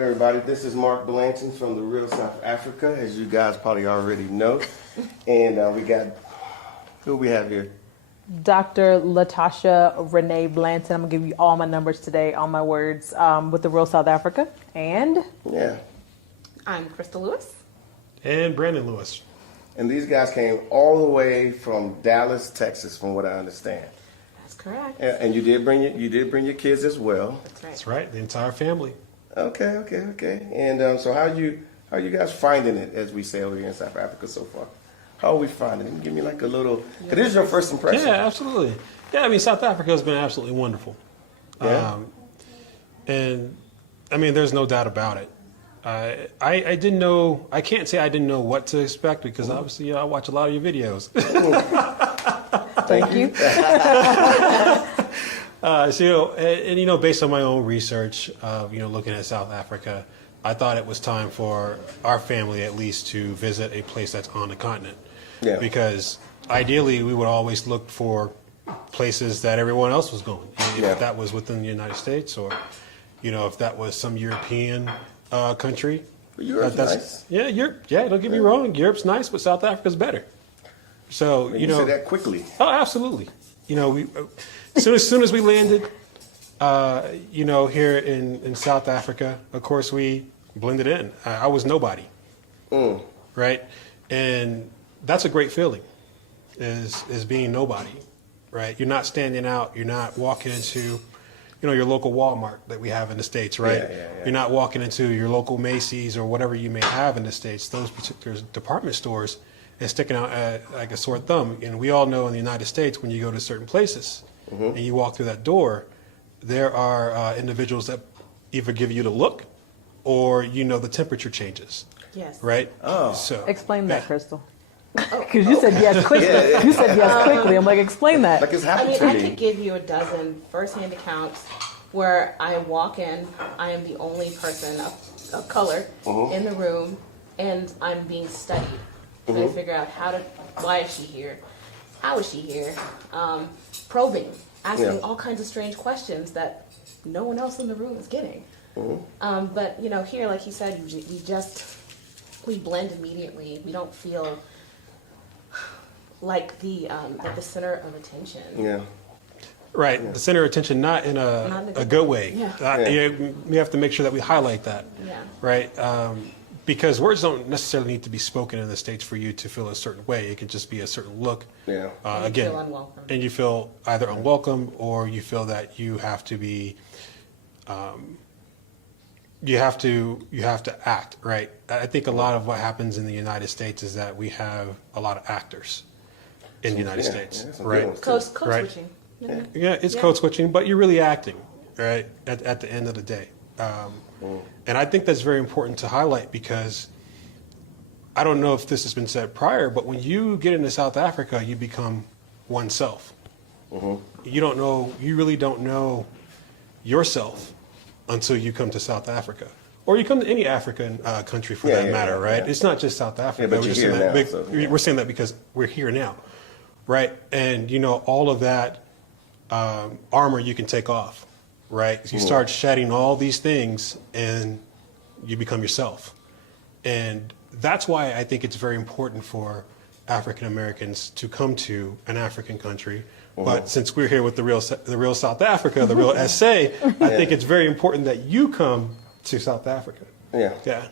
right, everybody. This is Mark Blanton from the Real South Africa, as you guys probably already know. And we got, who we have here? Dr. Latasha Renee Blanton. I'm going to give you all my numbers today, all my words, with the Real South Africa. And? Yeah. I'm Crystal Lewis. And Brandon Lewis. And these guys came all the way from Dallas, Texas, from what I understand. That's correct. And you did bring your kids as well. That's right. That's right, the entire family. Okay. And so how you guys finding it, as we say over here in South Africa so far? How are we finding it? Give me like a little, because this is your first impression. Yeah, absolutely. Yeah, I mean, South Africa has been absolutely wonderful. Yeah. And I mean, there's no doubt about it. I didn't know, I can't say I didn't know what to expect because obviously I watch a lot of your videos. Thank you. So, based on my own research, looking at South Africa, I thought it was time for our family at least to visit a place that's on the continent. Yeah. Because ideally we would always look for places that everyone else was going. If that was within the United States or, if that was some European country. But Europe's nice. Yeah, Europe. Yeah, don't get me wrong. Europe's nice, but South Africa's better. So, You say that quickly. Oh, absolutely. We as soon as we landed, here in South Africa, of course we blended in. I was nobody, right? And that's a great feeling, is being nobody, right? You're not standing out. You're not walking into, your local Walmart that we have in the States, right? Yeah. You're not walking into your local Macy's or whatever you may have in the States. Those particular department stores and sticking out like a sore thumb. And we all know in the United States, when you go to certain places and you walk through that door, there are individuals that either give you the look or, the temperature changes. Yes. Right? Oh. So, Explain that, Crystal. Because you said yes quickly. Yeah. You said yes quickly. I'm like, explain that. Like it's I happened mean, to I me. could give you a dozen firsthand accounts where I walk in, I am the only person of color in the room, and I'm being studied. So I figure out why is she here? How is she here? Probing, asking all kinds of strange questions that no one else in the room is getting. But here, like he said, we blend immediately. We don't feel like the center of attention. Yeah. right, the center of attention, not in a good way. We have to make sure that we highlight that. Yeah. Right? Because words don't necessarily need to be spoken in the States for you to feel a certain way. It can just be a certain look. Yeah. And you Again, feel unwelcome. and you feel either unwelcome or you feel that you have to be, you have to act, right? I think a lot of what happens in the United States is that we have a lot of actors in the United States, some good right? ones, too. Code Right. switching. Yeah, it's code switching, but you're really acting, right, at the end of the day. And I think that's very important to highlight because I don't know if this has been said prior, but when you get into South Africa, you become oneself. You really don't know yourself until you come to South Africa. Or you come to any African country for that matter, right? It's not just South Africa. Yeah, but you're here now, so, yeah. We're saying that because we're here now, right? And, all of that armor you can take off, right? You start shedding all these things and you become yourself. And that's why I think it's very important for African Americans to come to an African country. But since we're here with the real South Africa, the real SA, I think it's very important that you come to South Africa. Yeah. Yeah.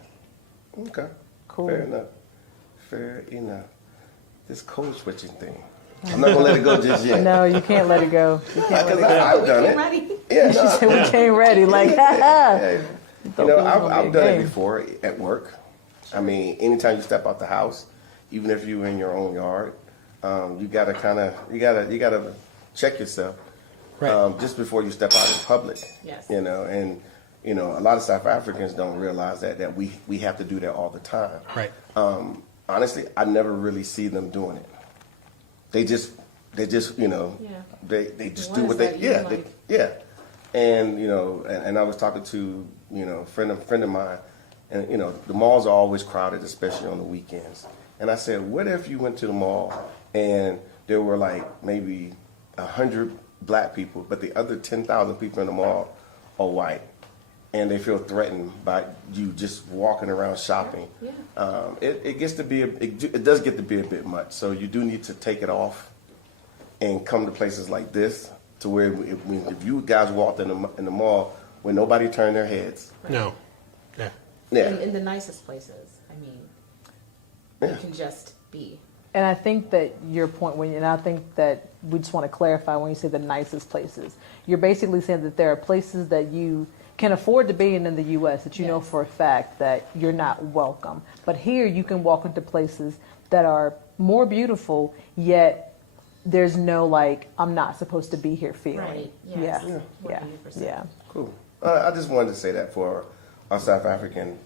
Okay. Cool. Fair enough. This code switching thing. I'm not gonna let it go just yet. No, you can't let it go. You can't let it go. I've done it. Ready? Yeah, She said we came ready. Like, ha I've done it before at work. I mean, anytime you step out the house, even if you're in your own yard, you gotta check yourself just before you step out in public. Yes. And a lot of South Africans don't realize that we have to do that all the time. Right. Honestly, I never really see them doing it. They just they just do what they and I was talking to a friend of mine, and the malls are always crowded, especially on the weekends. And I said, what if you went to the mall and there were like maybe 100 black people, but the other 10,000 people in the mall are white, and they feel threatened by you just walking around shopping. Yeah. It gets to be it does get to be a bit much. So you do need to take it off and come to places like this to where if you guys walked in the mall where nobody turned their heads. No. Yeah. Yeah. In the nicest places. I mean, Yeah. you can just be. And I think that your point, and I think that we just want to clarify when you say the nicest places, you're basically saying that there are places that you can afford to be in the U.S. that you know Yes. for a fact that you're not welcome. But here you can walk into places that are more beautiful, yet there's no like, I'm not supposed to be here feeling. Right. Yeah. Yes. Yeah. 100%. Yeah. Cool. I just wanted to say that for our South African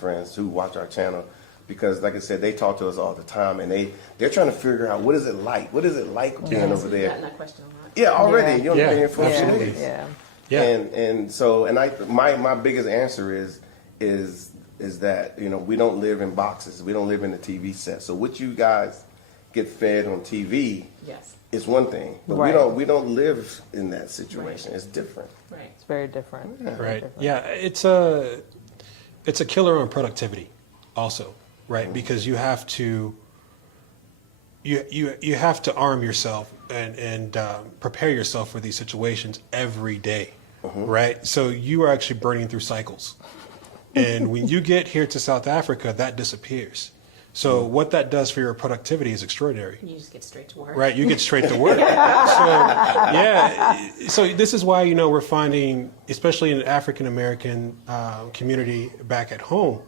friends who watch our channel, because like I said, they talk to us all the time, and they're trying to figure out what is it like being over We've there. gotten that question a lot. Yeah, already. Yeah. You only Yeah, been here for a few absolutely. days. Yeah. Yeah. And so my biggest answer is that we don't live in boxes. We don't live in a TV set. So what you guys get fed on TV Yes. is one thing, but Right. we don't live in that situation. Right. It's different. Right. It's very different. Very Right. different. Yeah. It's a killer on productivity, also, right? Because you have to arm yourself and prepare yourself for these situations every day, right? So you are actually burning through cycles, and when you get here to South Africa, that disappears. So what that does for your productivity is extraordinary. You just get straight to work. Right, you get straight to work. So, yeah, so this is why, we're finding, especially in the African American community back at home,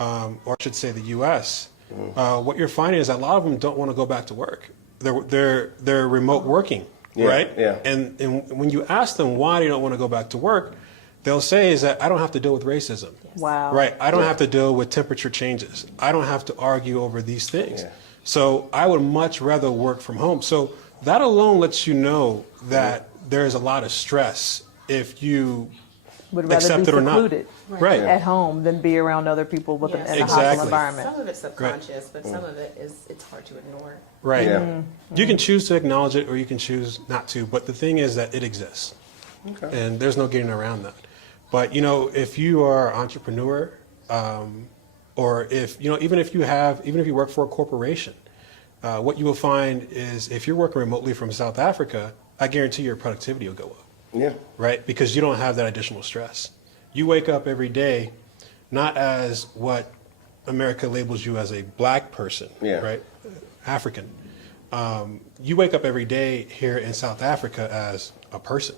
or I should say the U.S., what you're finding is that a lot of them don't want to go back to work. They're remote working, Yeah, right? yeah. And when you ask them why they don't want to go back to work, they'll say is that I don't have to deal with racism. Wow. Right. I don't have to deal with temperature changes. I don't have to argue over these things. Yeah. So I would much rather work from home. So that alone lets you know that there's a lot of stress if you Would rather accept be it or not. secluded Right. at home than be around other people in a Exactly. hostile environment. Some of it's subconscious, but some of it it's hard to ignore. Right. Yeah. You can choose to acknowledge it or you can choose not to. But the thing is that it exists. Okay. And there's no getting around that. But, if you are an entrepreneur, or even if you work for a corporation, what you will find is if you're working remotely from South Africa, I guarantee your productivity will go up, Yeah. right? Because you don't have that additional stress. You wake up every day, not as what America labels you as a black person, Yeah. right? African. You wake up every day here in South Africa as a person,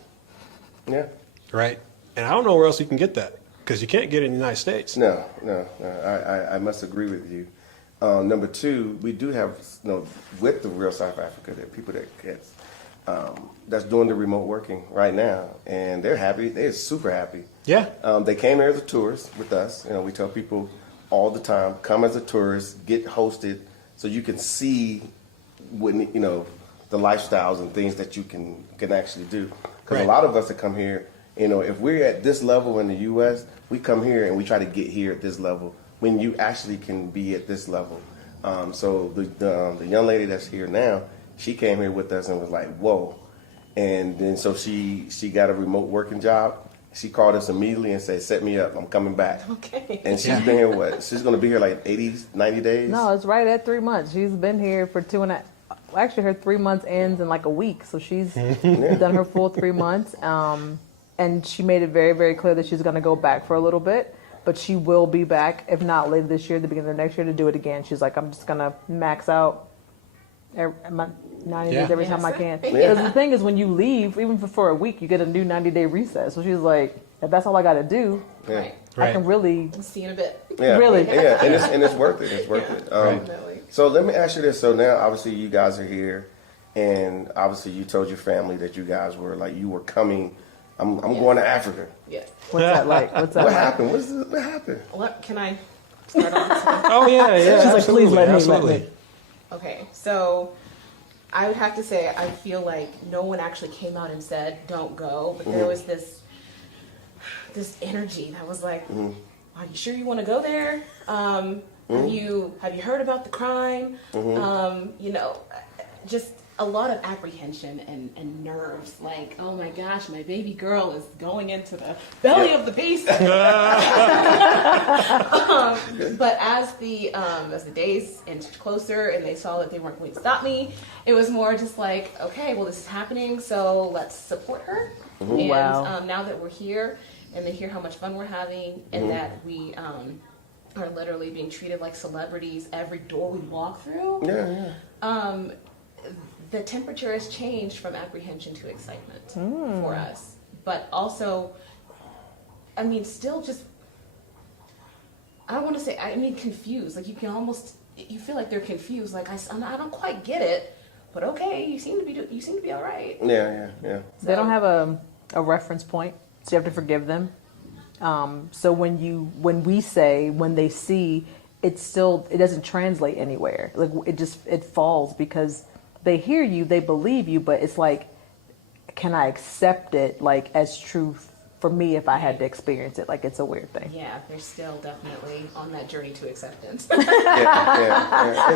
Yeah. right? And I don't know where else you can get that because you can't get it in the United States. No. I must agree with you. Number two, we do have, with the real South Africa, there are people that's doing the remote working right now, and they're happy. They're super happy. Yeah. They came here as a tourist with us. We tell people all the time, come as a tourist, get hosted, so you can see what the lifestyles and things that you can actually do. Because Right. a lot of us that come here, if we're at this level in the U.S., we come here and we try to get here at this level when you actually can be at this level. So the young lady that's here now, she came here with us and was like, whoa. And then so she got a remote working job. She called us immediately and said, set me up, I'm coming back. Okay. And she's been here, she's going to be here like 80, 90 days? No, it's right at 3 months. She's been here for 2.5. Actually, her 3 months ends in like a week, so she's done her full 3 months. And she made it very, very clear that she's going to go back for a little bit, but she will be back, if not later this year, the beginning of next year, to do it again. She's like, I'm just going to max out 90 days every time I can. Because the thing is, when you leave, even for a week, you get a new 90-day recess. So she's like, if that's all I got to do, Yeah. Right. I can really. See you in a bit. Yeah. Really? Yeah, and it's worth it. It's worth it. Definitely. So let me ask you this. So now, obviously, you guys are here, and obviously, you told your family that you guys were you were coming. I'm going to Africa. Yes. What's that like? What's that What like? happened? What happened? What can I start on? Oh yeah, yeah. She's like, please let me, absolutely. let me. Okay, so I would have to say I feel like no one actually came out and said don't go, but there was this energy that was like, are you sure you want to go there? Have you heard about the crime? Just a lot of apprehension and nerves, like, oh my gosh, my baby girl is going into the belly of the beast. But as the days inched closer and they saw that they weren't going to stop me, it was more just like, okay, well, this is happening, so let's support her. And now that we're here and they hear how much fun we're having and that we are literally being treated like celebrities every door we walk through, the temperature has changed from apprehension to excitement for us. But also, I mean, still just, I don't want to say, I mean, confused. Like, you can almost, you feel like they're confused. Like, I don't quite get it, but okay, you seem to be all right. Yeah. They don't have a reference point, so you have to forgive them. So when they see, it doesn't translate anywhere. Like, it falls because they hear you, they believe you, but it's like, can I accept it like as true for me if I had to experience it? Like, it's a weird thing. Yeah, they're still definitely on that journey to acceptance. And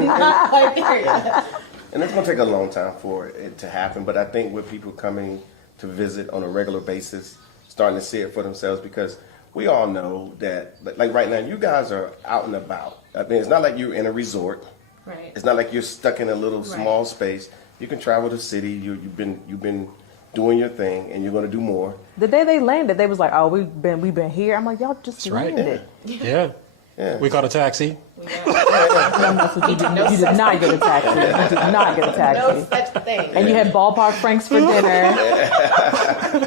Not quite there yet. And it's going to take a long time for it to happen, but I think with people coming to visit on a regular basis, starting to see it for themselves, because we all know that, like right now, you guys are out and about. I mean, it's not like you're in a resort. Right. It's not like you're stuck in a little small space. You can travel the city. You've been doing your thing, and you're going to do more. The day they landed, they was like, "Oh, we've been here." I'm like, "Y'all just landed." Yeah. We caught a taxi. You did not get a taxi. You did not get a taxi. No such thing. And you had ballpark franks for dinner.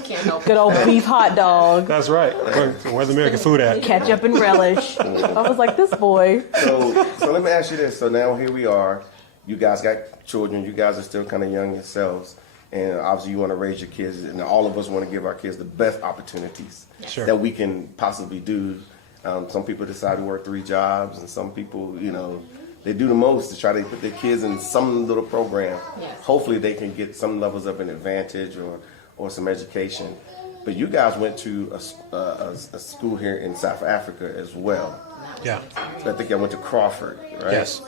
Can't help Good old beef hot dog. That's right. Where's the American food at? Ketchup and relish. I was like, this boy. So let me ask you this. So now here we are. You guys got children. You guys are still kind of young yourselves. And obviously you want to raise your kids. And all of us want to give our kids the best opportunities that we can possibly do. Some people decide to work 3 jobs. And some people, they do the most to try to put their kids in some little program. Yes. Hopefully they can get some levels of an advantage or some education. But you guys went to a school here in South Africa as well. Yeah. So I think I went to Crawford, right? Yes.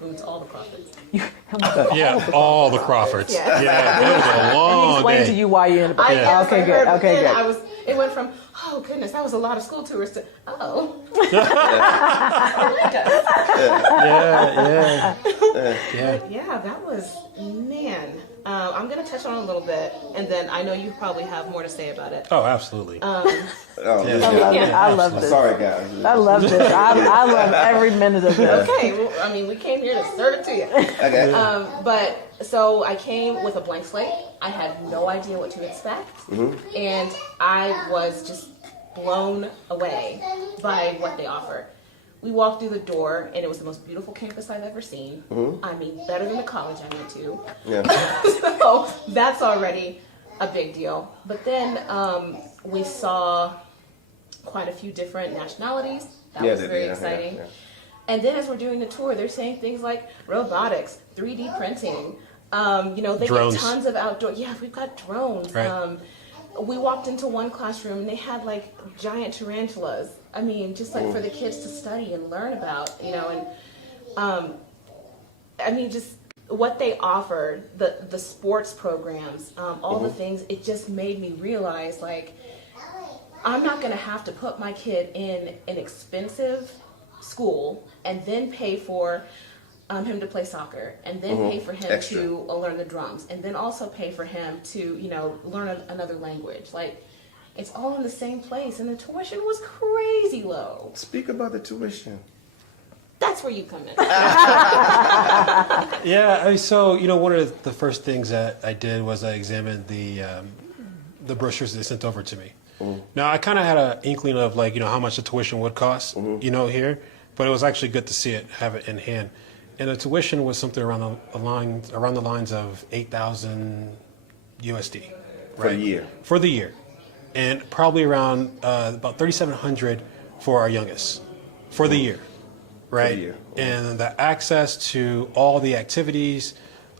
Boots all the Crawfords. Yeah, all the Crawfords. Yeah. Yeah, it was a long Explain day. to you why you're in the I back. guess Okay, I good. heard, but Okay, then good. It went from, oh goodness, that was a lot of school tours to, oh. Yeah, that was, man. I'm going to touch on it a little bit, and then I know you probably have more to say about it. Oh, absolutely. I love it. I love this. Sorry, guys. I love this. I love every minute of this. Okay, well, I mean, we came here to serve it to you. Okay. But so I came with a blank slate. I had no idea what to expect, and I was just blown away by what they offered. We walked through the door, and it was the most beautiful campus I've ever seen. I mean, better than the college I went to. Yeah. So that's already a big deal. But then we saw quite a few different nationalities. That was very exciting. Yeah. And then as we're doing the tour, they're saying things like robotics, 3D printing. They Drones. get tons of outdoor. Yeah, we've got drones. Right. We walked into one classroom and they had like giant tarantulas. I mean, just like for the kids to study and learn about, and just what they offered, the sports programs, all the things, it just made me realize, like, I'm not going to have to put my kid in an expensive school and then pay for him to play soccer, and then pay for him to learn the drums, and then also pay for him to, learn another language. Like, it's all in the same place, and the tuition was crazy low. Speak about the tuition. That's where you come in. Yeah, so, one of the first things that I did was I examined the brochures they sent over to me. Now, I kind of had an inkling of, like, how much the tuition would cost, here, but it was actually good to see it, have it in hand. And the tuition was something around the lines of 8,000 USD. Right? For the year. For the year. And probably around about 3,700 for our youngest. For the year. Right? For the year. And the access to all the activities,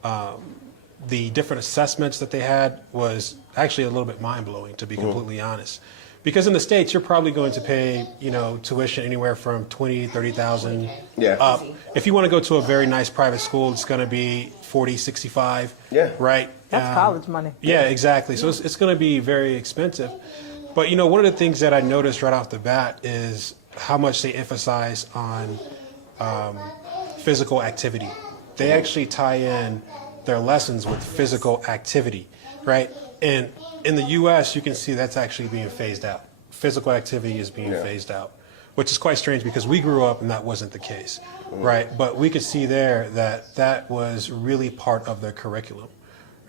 the different assessments that they had was actually a little bit mind-blowing, to be completely honest. Because in the States, you're probably going to pay, you know, tuition anywhere from 20, 30,000 Yeah. up. If you want to go to a very nice private school, it's going to be 40, 65. Yeah. Right? That's college money. Yeah, exactly. So it's going to be very expensive. But, you know, one of the things that I noticed right off the bat is how much they emphasize on physical activity. They actually tie in their lessons with physical activity, right? And in the U.S., you can see that's actually being phased out. Physical activity is being phased out, which is quite strange because we grew up and that wasn't the case, right? But we could see there that that was really part of their curriculum,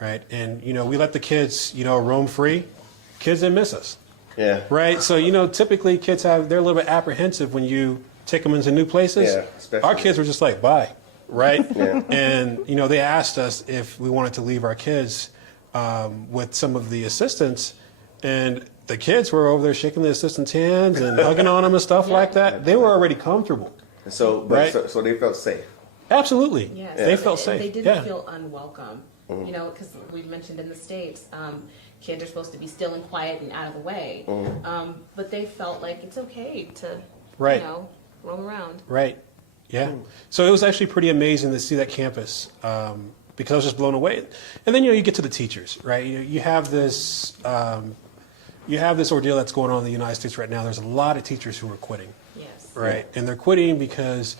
right? And, you know, we let the kids, you know, roam free. Kids didn't miss us. Yeah. Right. So, you know, typically kids they're a little bit apprehensive when you take them into new places. Yeah, especially. Our kids were just like, bye. Right. Yeah. And, you know, they asked us if we wanted to leave our kids with some of the assistants. And the kids were over there shaking the assistants' hands and hugging on them and stuff like that. They were already comfortable. And so, Right. so they felt safe. Absolutely. Yes. They felt And safe. They didn't Yeah. feel unwelcome. You know, because we mentioned in the States, kids are supposed to be still and quiet and out of the way. But they felt like it's okay to, Right. you know, roam around. Right. Yeah. So it was actually pretty amazing to see that campus because I was just blown away. And then, you know, you get to the teachers, right? You have this ordeal that's going on in the United States right now. There's a lot of teachers who are quitting, Yes. right? And they're quitting because,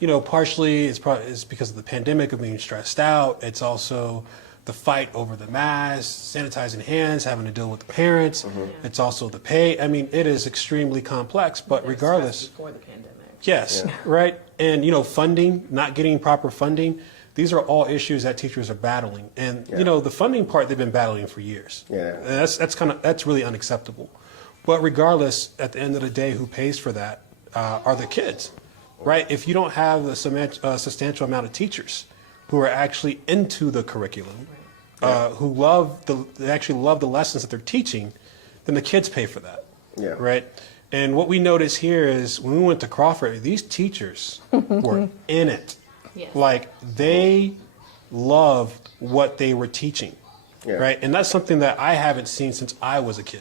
you know, partially it's because of the pandemic of being stressed out. It's also the fight over the masks, sanitizing hands, having to deal with the parents. It's also the pay. I mean, it is extremely complex, but They're regardless. stressed before the pandemic. Yes, right. And, you know, funding, not getting proper funding, these are all issues that teachers are battling. And, you know, the funding part they've been battling for years. Yeah. And that's really unacceptable. But regardless, at the end of the day, who pays for that are the kids, right? If you don't have a substantial amount of teachers who are actually into the curriculum, who they actually love the lessons that they're teaching, then the kids pay for that. Yeah. Right. And what we notice here is when we went to Crawford, these teachers were in it. Yes. Like they loved what they were teaching. Yeah. Right. And that's something that I haven't seen since I was a kid.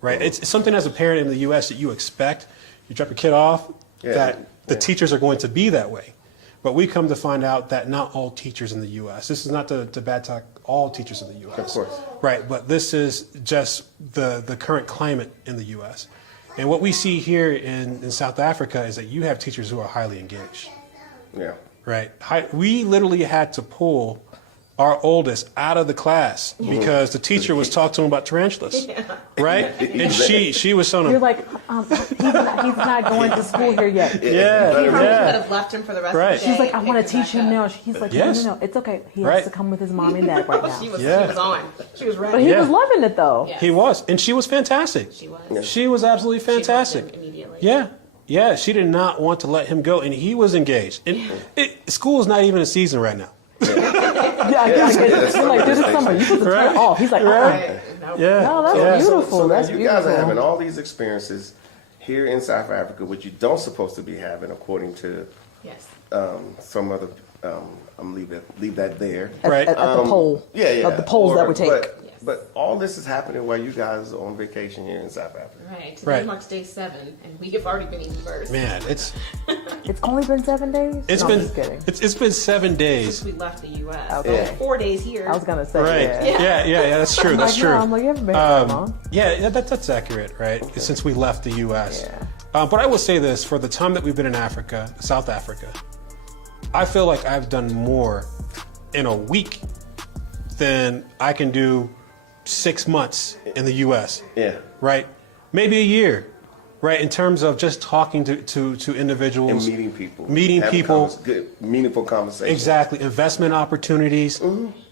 Right. It's something as a parent in the U.S. that you expect. You drop your kid off, that the teachers are going to be that way. But we come to find out that not all teachers in the U.S. This is not to bad talk all teachers in the U.S. Of course. Right. But this is just the current climate in the U.S. And what we see here in South Africa is that you have teachers who are highly engaged. Yeah. Right. We literally had to pull our oldest out of the class because the teacher was talking to him about tarantulas. Right. And she was showing You're him. like, he's not going to school here yet. Yeah. Probably could Yeah. have left him for the rest Right. of the day. She's like, I want picked to teach back him up. now. He's like, Yes. no, it's okay. He Right. has to come with his mom and dad right now. She was Yeah. on. She was ready. But he Yeah. was loving it though. Yeah. He was. And she was fantastic. She was. She was absolutely She loved fantastic. him immediately. Yeah. Yeah. She did not want to let him go. And he was engaged. And school is not even a season right now. Yeah, you're like, this is summer. You put the turn off. He's like, Right. No. Yeah. No, that's Yeah. beautiful. So now That's you beautiful. guys are having all these experiences here in South Africa, which you don't supposed to be having, according to Yes. some other. I'm leave that there. Right. At the poll. Yeah. Of the polls that we take. But all this is happening while you guys are on vacation here in South Africa. Right. Today Right. marks day 7, and we have already been eating first. Man, it's only been 7 days? it's No, been I'm just kidding. it's been 7 days. Since we left the U.S. Okay. So 4 days here. I was going to say, Right. yeah. Yeah. That's true. I'm That's like, true. no, I'm like, you haven't been here that long. Yeah, that's accurate, right? Since we left the U.S. Yeah. But I will say this: for the time that we've been in Africa, South Africa, I feel like I've done more in a week than I can do 6 months in the U.S. Yeah. Right? Maybe a year, right? In terms of just talking to individuals, And meeting people. Meeting Having people. Good, meaningful conversations. Exactly, investment opportunities,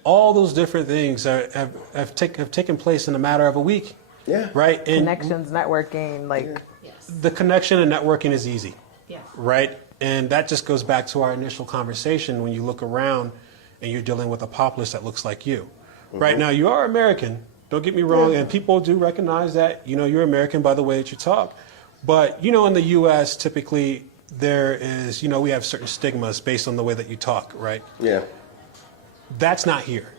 all those different things have taken place in a matter of a week. Yeah. Right? And Connections, networking, like, Yes. the connection and networking is easy. Yes. Right? And that just goes back to our initial conversation when you look around and you're dealing with a populace that looks like you. Right now, you are American. Don't get me wrong. And people do recognize that, you're American by the way that you talk. But, in the U.S., typically there is, we have certain stigmas based on the way that you talk, right? Yeah. That's not here,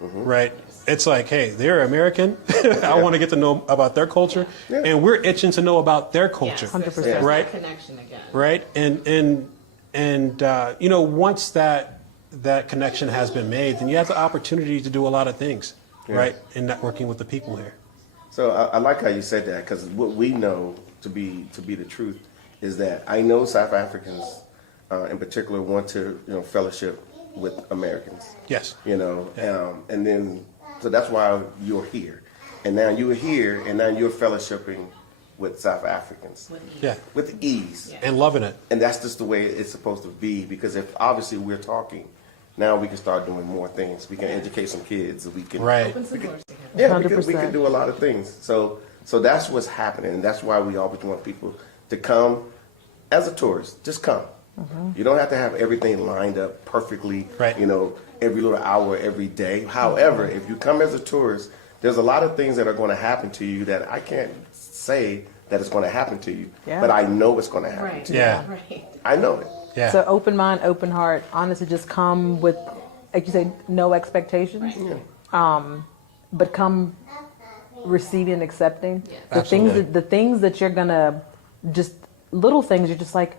right? It's like, hey, they're American. I want to get to know about their culture, and we're itching to know about their culture. Yes, there's 100%. Right. that connection again. Right, and once that connection has been made, then you have the opportunity to do a lot of things, right, in networking with the people here. So I like how you said that, because what we know to be the truth is that I know South Africans in particular want to fellowship with Americans. Yes. And then so that's why you're here, and now you're here, and now you're fellowshipping with South Africans with ease. Yeah. And loving it. And that's just the way it's supposed to be, because if obviously we're talking, now we can start doing more things. We can educate some kids. We can Open some doors together. Yeah, we 100%. can do a lot of things. So that's what's happening, and that's why we always want people to come as a tourist. Just come. You don't have to have everything lined up perfectly. Right. Every little hour, every day. However, if you come as a tourist, there's a lot of things that are going to happen to you that I can't say that it's going to happen to you, but I know it's going to happen Right. to you. Yeah. Right. I know it. Yeah. So open mind, open heart, honestly, just come with, like you say, no expectations. But come receiving and accepting. Yeah. Absolutely. The things that you're gonna, just little things, you're just like,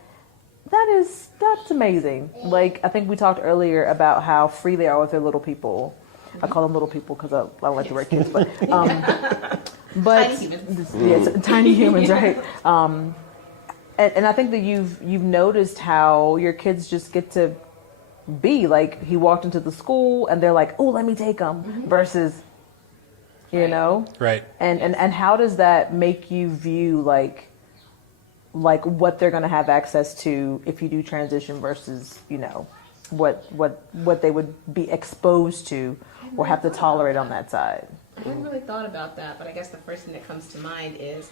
that's amazing. Like, I think we talked earlier about how free they are with their little people. I call them little people because I don't like the right kids, but Tiny humans. tiny humans, right? And I think that you've noticed how your kids just get to be like, he walked into the school and they're like, oh, let me take him, versus, Right. And how does that make you view like what they're going to have access to if you do transition versus what they would be exposed to or have to tolerate on that side? I hadn't really thought about that, but I guess the first thing that comes to mind is,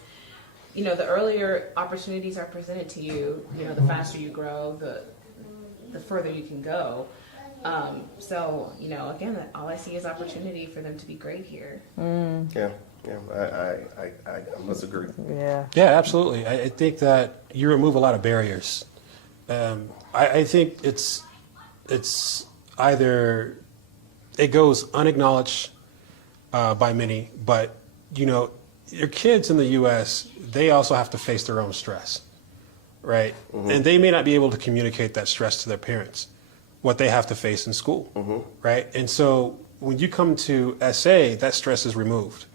the earlier opportunities are presented to you, the faster you grow, the further you can go. So, again, all I see is opportunity for them to be great here. Yeah. I must agree. Yeah. Yeah, absolutely. I think that you remove a lot of barriers. I think it's either it goes unacknowledged by many, but your kids in the U.S., they also have to face their own stress, right? And they may not be able to communicate that stress to their parents, what they have to face in school, right? And so when you come to SA, that stress is removed.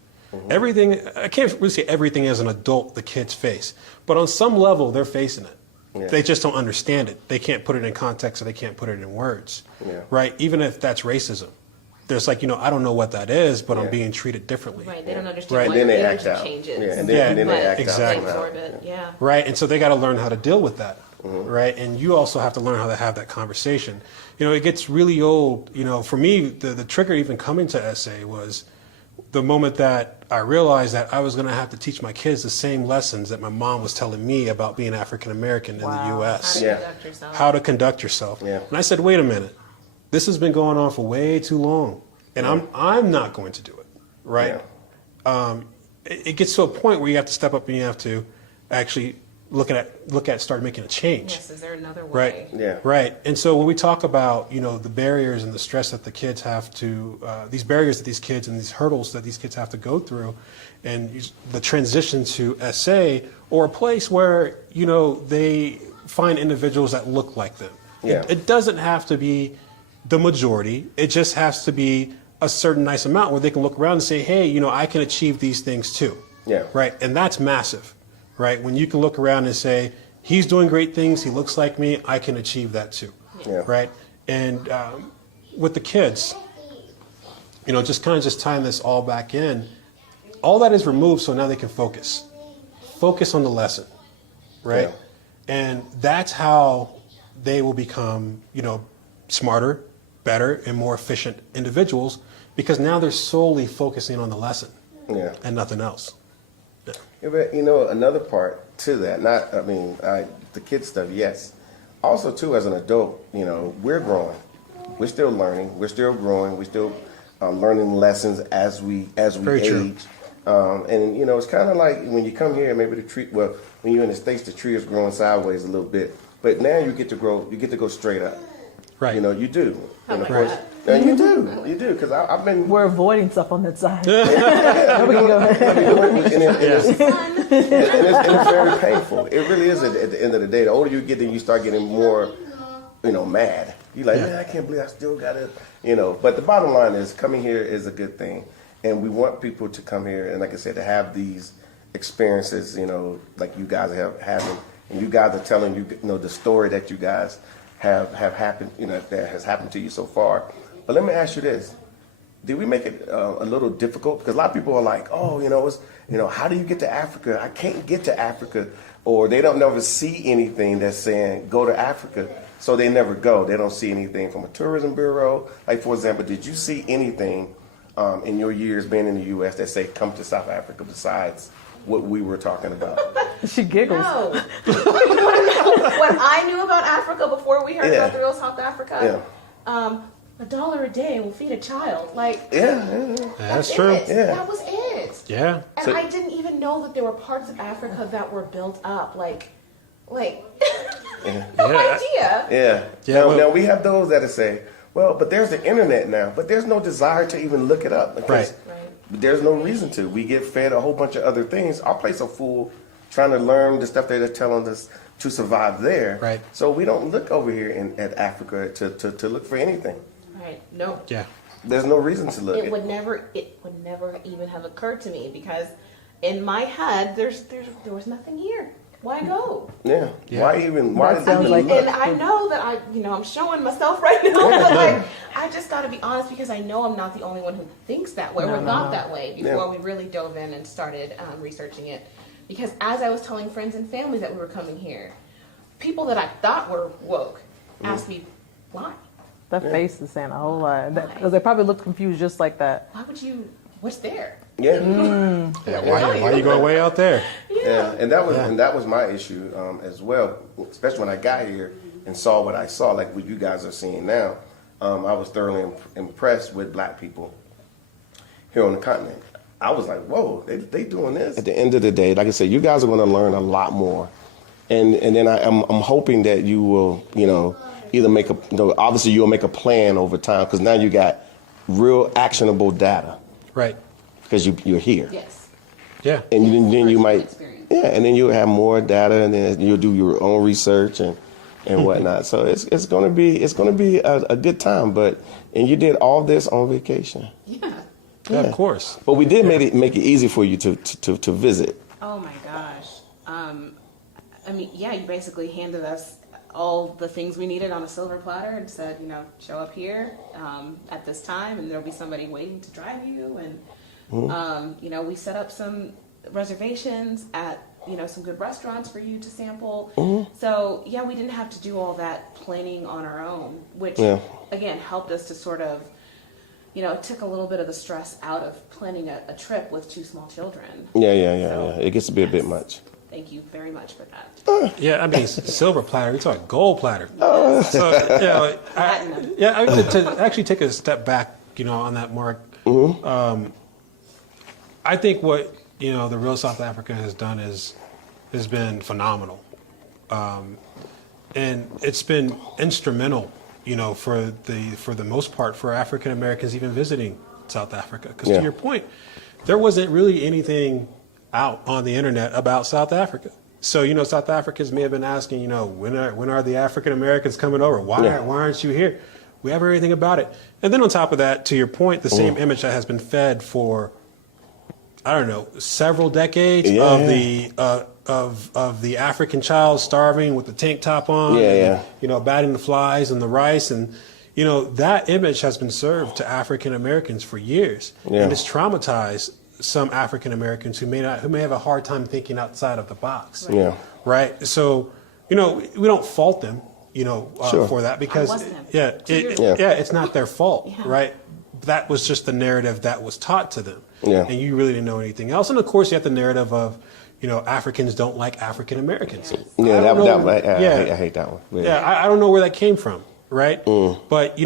Everything, I can't really say everything as an adult the kids face, but on some level they're facing it. Yeah. They just don't understand it. They can't put it in context, or they can't put it in words, right? Even if that's racism. There's like, I don't know what that is, but I'm being treated differently. Right, they don't understand Right. why Then your they act energy out. changes. Yeah, and then they act exactly. out. Absorb it, yeah. Right, and so they got to learn how to deal with that, right? And you also have to learn how to have that conversation. It gets really old. For me, the trigger even coming to SA was the moment that I realized that I was going to have to teach my kids the same lessons that my mom was telling me about being African American in the Wow. U.S. How to Yeah. conduct yourself. How to conduct yourself. Yeah. And I said, wait a minute, this has been going on for way too long, and I'm not going to do it, right? It gets to a point where you have to step up and you have to actually start making a change. Yes, is there another way? Right. Yeah. Right. And so when we talk about, the barriers and the stress that the kids have to, these barriers that these kids and these hurdles that these kids have to go through, and the transition to SA, or a place where, they find individuals that look like them. Yeah. It doesn't have to be the majority. It just has to be a certain nice amount where they can look around and say, hey, I can achieve these things too. Yeah. Right. And that's massive. Right? When you can look around and say, he's doing great things, he looks like me, I can achieve that too. Yeah. Right? And with the kids, just kind of just tying this all back in, all that is removed so now they can focus. Focus on the lesson. Right? Yeah. And that's how they will become, smarter, better, and more efficient individuals, because now they're solely focusing on the lesson and nothing else. Yeah, but another part to that, the kid stuff, yes. Also, too, as an adult, we're growing. We're still learning. We're still growing. We're still learning lessons as we Very age. true. And it's kind of like when you come here, maybe the tree. Well, when you're in the States, the tree is growing sideways a little bit, but now you get to grow. You get to go straight up. Right. You do. How And of about course, And you do, because I've been. We're avoiding stuff on that side. And it's very painful. It really is at the end of the day. The older you get, then you start getting more, mad. You're like, man, I can't believe I still got it, But the bottom line is, coming here is a good thing. And we want people to come here and, like I said, to have these experiences, like you guys have having. And you guys are telling the story that you guys have happened, that has happened to you so far. But let me ask you this: did we make it a little difficult? Because a lot of people are like, oh, how do you get to Africa? I can't get to Africa, or they don't never see anything that's saying go to Africa, so they never go. They don't see anything from a tourism bureau. Like, for example, did you see anything in your years being in the U.S. that say come to South Africa besides what we were talking about? She giggles. No. What I knew about Africa before we heard about the real South Africa, $1 a day will feed a child. Like, that's true. Yeah. That was it. Yeah. And I didn't even know that there were parts of Africa that were built up. Like, no idea. Yeah. Now we have those that say, well, but there's the internet now, but there's no desire to even look it up. Because there's no reason to. We get fed a whole bunch of other things. Our plates are full trying to learn the stuff that they're telling us to survive there. Right. So we don't look over here at Africa to look for anything. Right. No. Yeah. There's no reason to look. It would never even have occurred to me, because in my head there was nothing here. Why go? Yeah. Why even? Why? And I know that I'm showing myself right now, but I just got to be honest, because I know I'm not the only one who thinks that way or thought that way before we really dove in and started researching it. Because as I was telling friends and family that we were coming here, people that I thought were woke asked me, why? That face is saying a whole lot. Because they probably looked confused just like that. Why would you? What's there? Yeah. Why are you going way out there? Yeah. And that was my issue as well. Especially when I got here and saw what I saw, like what you guys are seeing now. I was thoroughly impressed with black people here on the continent. I was like, whoa, they doing this. At the end of the day, like I said, you guys are going to learn a lot more. And then I'm hoping that you will, either make obviously you'll make a plan over time, because now you got real actionable data. Right. Because you're here. Yes. Yeah. And then you might, and then you'll have more data, and then you'll do your own research and whatnot. So it's gonna be a good time. And you did all this on vacation. Yeah, of course. But we did make it easy for you to visit. Oh my gosh. You basically handed us all the things we needed on a silver platter and said, show up here at this time, and there'll be somebody waiting to drive you. And we set up some reservations at some good restaurants for you to sample. So we didn't have to do all that planning on our own, which again helped us to sort of, it took a little bit of the stress out of planning a trip with 2 small children. Yeah. It gets to be a bit much. Thank you very much for that. Silver platter. We talk gold platter. So to actually take a step back, on that mark. I think what the real South Africa has done has been phenomenal, and it's been instrumental, for the most part, for African Americans even visiting South Africa. Because to your point, there wasn't really anything out on the internet about South Africa. So South Africans may have been asking, when are the African Americans coming over? Why aren't you here? We have everything about it. And then on top of that, to your point, the same image that has been fed for, I don't know, several decades of the African child starving with the tank top on, batting the flies and the rice, and that image has been served to African Americans for years, and it's traumatized some African Americans who may have a hard time thinking outside of the box. Right. So we don't fault them, for that, because it's not their fault, right? That was just the narrative that was taught to them. And you really didn't know anything else. And of course, you have the narrative of, Africans don't like African Americans. I hate that one. I don't know where that came from. right? But,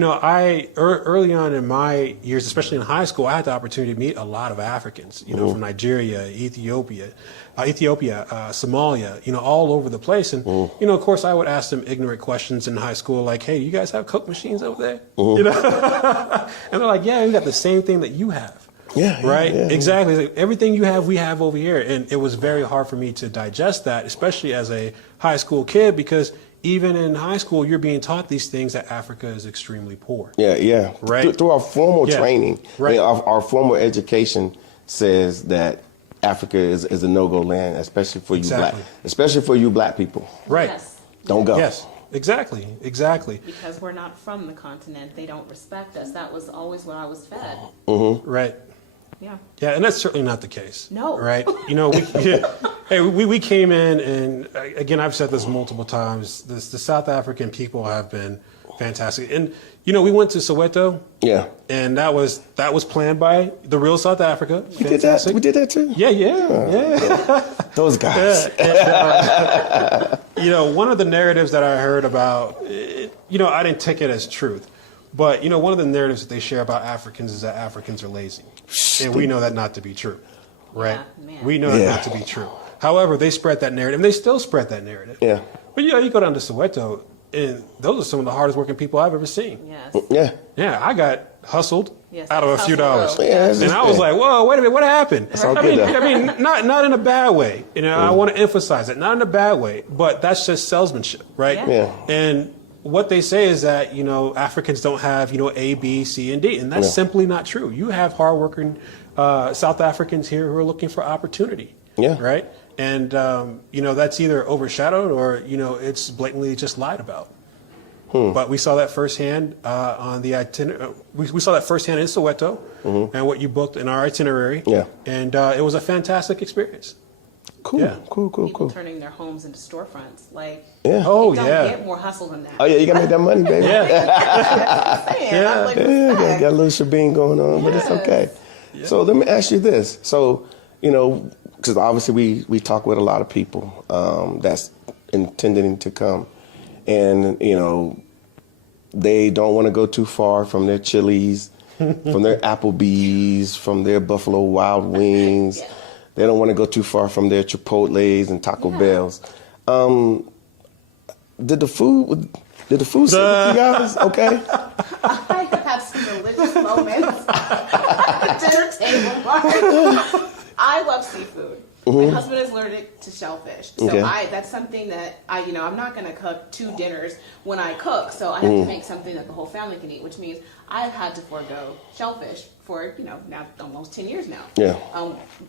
early on in my years, especially in high school, I had the opportunity to meet a lot of Africans, from Nigeria, Ethiopia, Somalia, all over the place. And, of course, I would ask them ignorant questions in high school, like, hey, you guys have Coke machines over there? And they're like, yeah, we got the same thing that you have. Yeah. Right? Yeah. Exactly. Like, everything you have, we have over here. And it was very hard for me to digest that, especially as a high school kid, because even in high school, you're being taught these things that Africa is extremely poor. Yeah. Right. Through our formal training, right. Our formal education says that Africa is a no-go land, especially for you black people. Right. Yes. Don't go. Yes. Exactly. Because we're not from the continent, they don't respect us. That was always what I was fed. Right. Yeah. Yeah, and that's certainly not the case. No. Right? We came in, and again, I've said this multiple times, the South African people have been fantastic. And, we went to Soweto. Yeah. And that was planned by the real South Africa. We did that too? Yeah. Those guys. And, one of the narratives that I heard about, I didn't take it as truth. But, one of the narratives that they share about Africans is that Africans are lazy. And we know that not to be true, right? Yeah, man. We know that not to be true. However, they spread that narrative, and they still spread that narrative. Yeah. But, you go down to Soweto, and those are some of the hardest working people I've ever seen. Yes. Yeah. Yeah, I got hustled Yes, out of a few dollars. Yeah, And I was like, whoa, wait a minute, what happened? all good, though. I mean, not in a bad way. I want to emphasize it, not in a bad way, but that's just salesmanship, right? Yeah. And what they say is that, Africans don't have, A, B, C, and D. And that's simply not true. You have hardworking South Africans here who are looking for opportunity. Yeah. Right? And, that's either overshadowed or, it's blatantly just lied about. But we saw that firsthand on the itinerary. We saw that firsthand in Soweto and what you booked in our itinerary. Yeah. And it was a fantastic experience. Cool. Yeah. People turning their homes into storefronts. Like, Yeah. Oh, it don't yeah. get more hustle than that. Oh, yeah, you got to make that money, baby. Yeah. That's what I'm saying. Yeah. I'm like, Yeah, got a little shebang going on, but it's okay. Yeah. So let me ask you this. So, because obviously we talk with a lot of people that's intending to come. And, they don't want to go too far from their Chili's, from their Applebee's, from their Buffalo Wild Wings. Yeah. They don't want to go too far from their Chipotle's and Taco Bell's. Did the food sit with you guys? Okay. I have had some delicious moments at the dinner table. Mark. I love seafood. My husband is allergic to shellfish, so that's something that I'm not going to cook 2 dinners when I cook. So I have to make something that the whole family can eat, which means I've had to forego shellfish for now almost 10 years now. Yeah.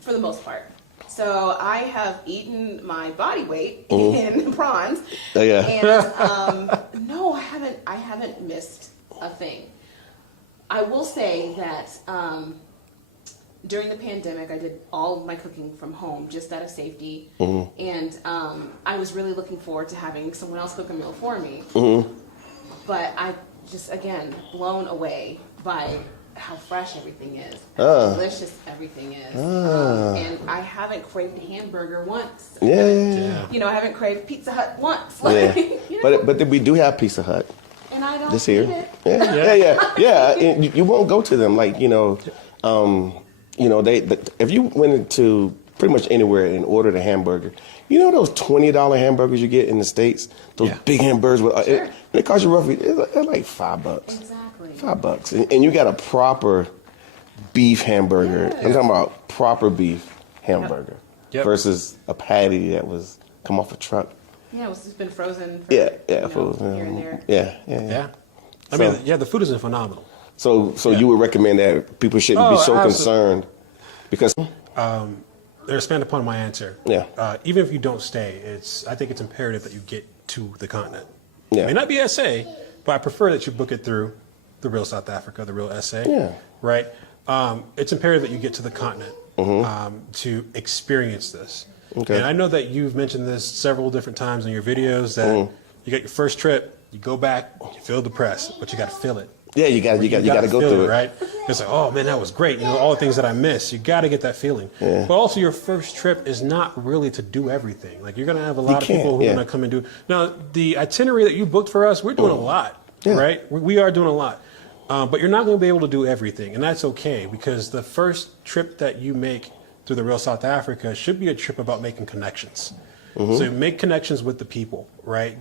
For the most part. So I have eaten my body weight in prawns. Oh, yeah. And no, I haven't missed a thing. I will say that during the pandemic, I did all of my cooking from home just out of safety. And I was really looking forward to having someone else cook a meal for me. But I just, again, blown away by how fresh everything is, how delicious everything is. And I haven't craved a hamburger once. Yeah. I haven't craved Pizza Hut once. Yeah. But we do have Pizza Hut And I don't this year. eat it. Yeah. And you won't go to them like, if you went into pretty much anywhere and ordered a hamburger, those $20 hamburgers you get in the States, those big hamburgers with it cost you roughly they're like $5. Exactly. $5, and you got a proper beef hamburger. Yeah. I'm talking about proper beef hamburger versus a patty that was come off a truck. Yeah, it's just been frozen for Food. here and there. Yeah. I mean, the food is phenomenal. So you would recommend that people shouldn't be so concerned because They're expand upon my answer. Yeah. Even if you don't stay, I think it's imperative that you get to the continent. Yeah. It may not be SA, but I prefer that you book it through the real South Africa, the real SA. Yeah. Right? It's imperative that you get to the continent to experience this. Okay. And I know that you've mentioned this several different times in your videos that you got your first trip, you go back, you feel depressed, but you got to feel it. Yeah, you got to go feel through it, right? It's like, oh man, that was great. All the things that I missed. You got to get that feeling. Yeah. But also, your first trip is not really to do everything. Like you're gonna have a lot of people who are gonna come and do. Now, the itinerary that you booked for us, we're doing a lot. right? We are doing a lot. But you're not going to be able to do everything, and that's okay, because the first trip that you make through the real South Africa should be a trip about making connections. So make connections with the people, right?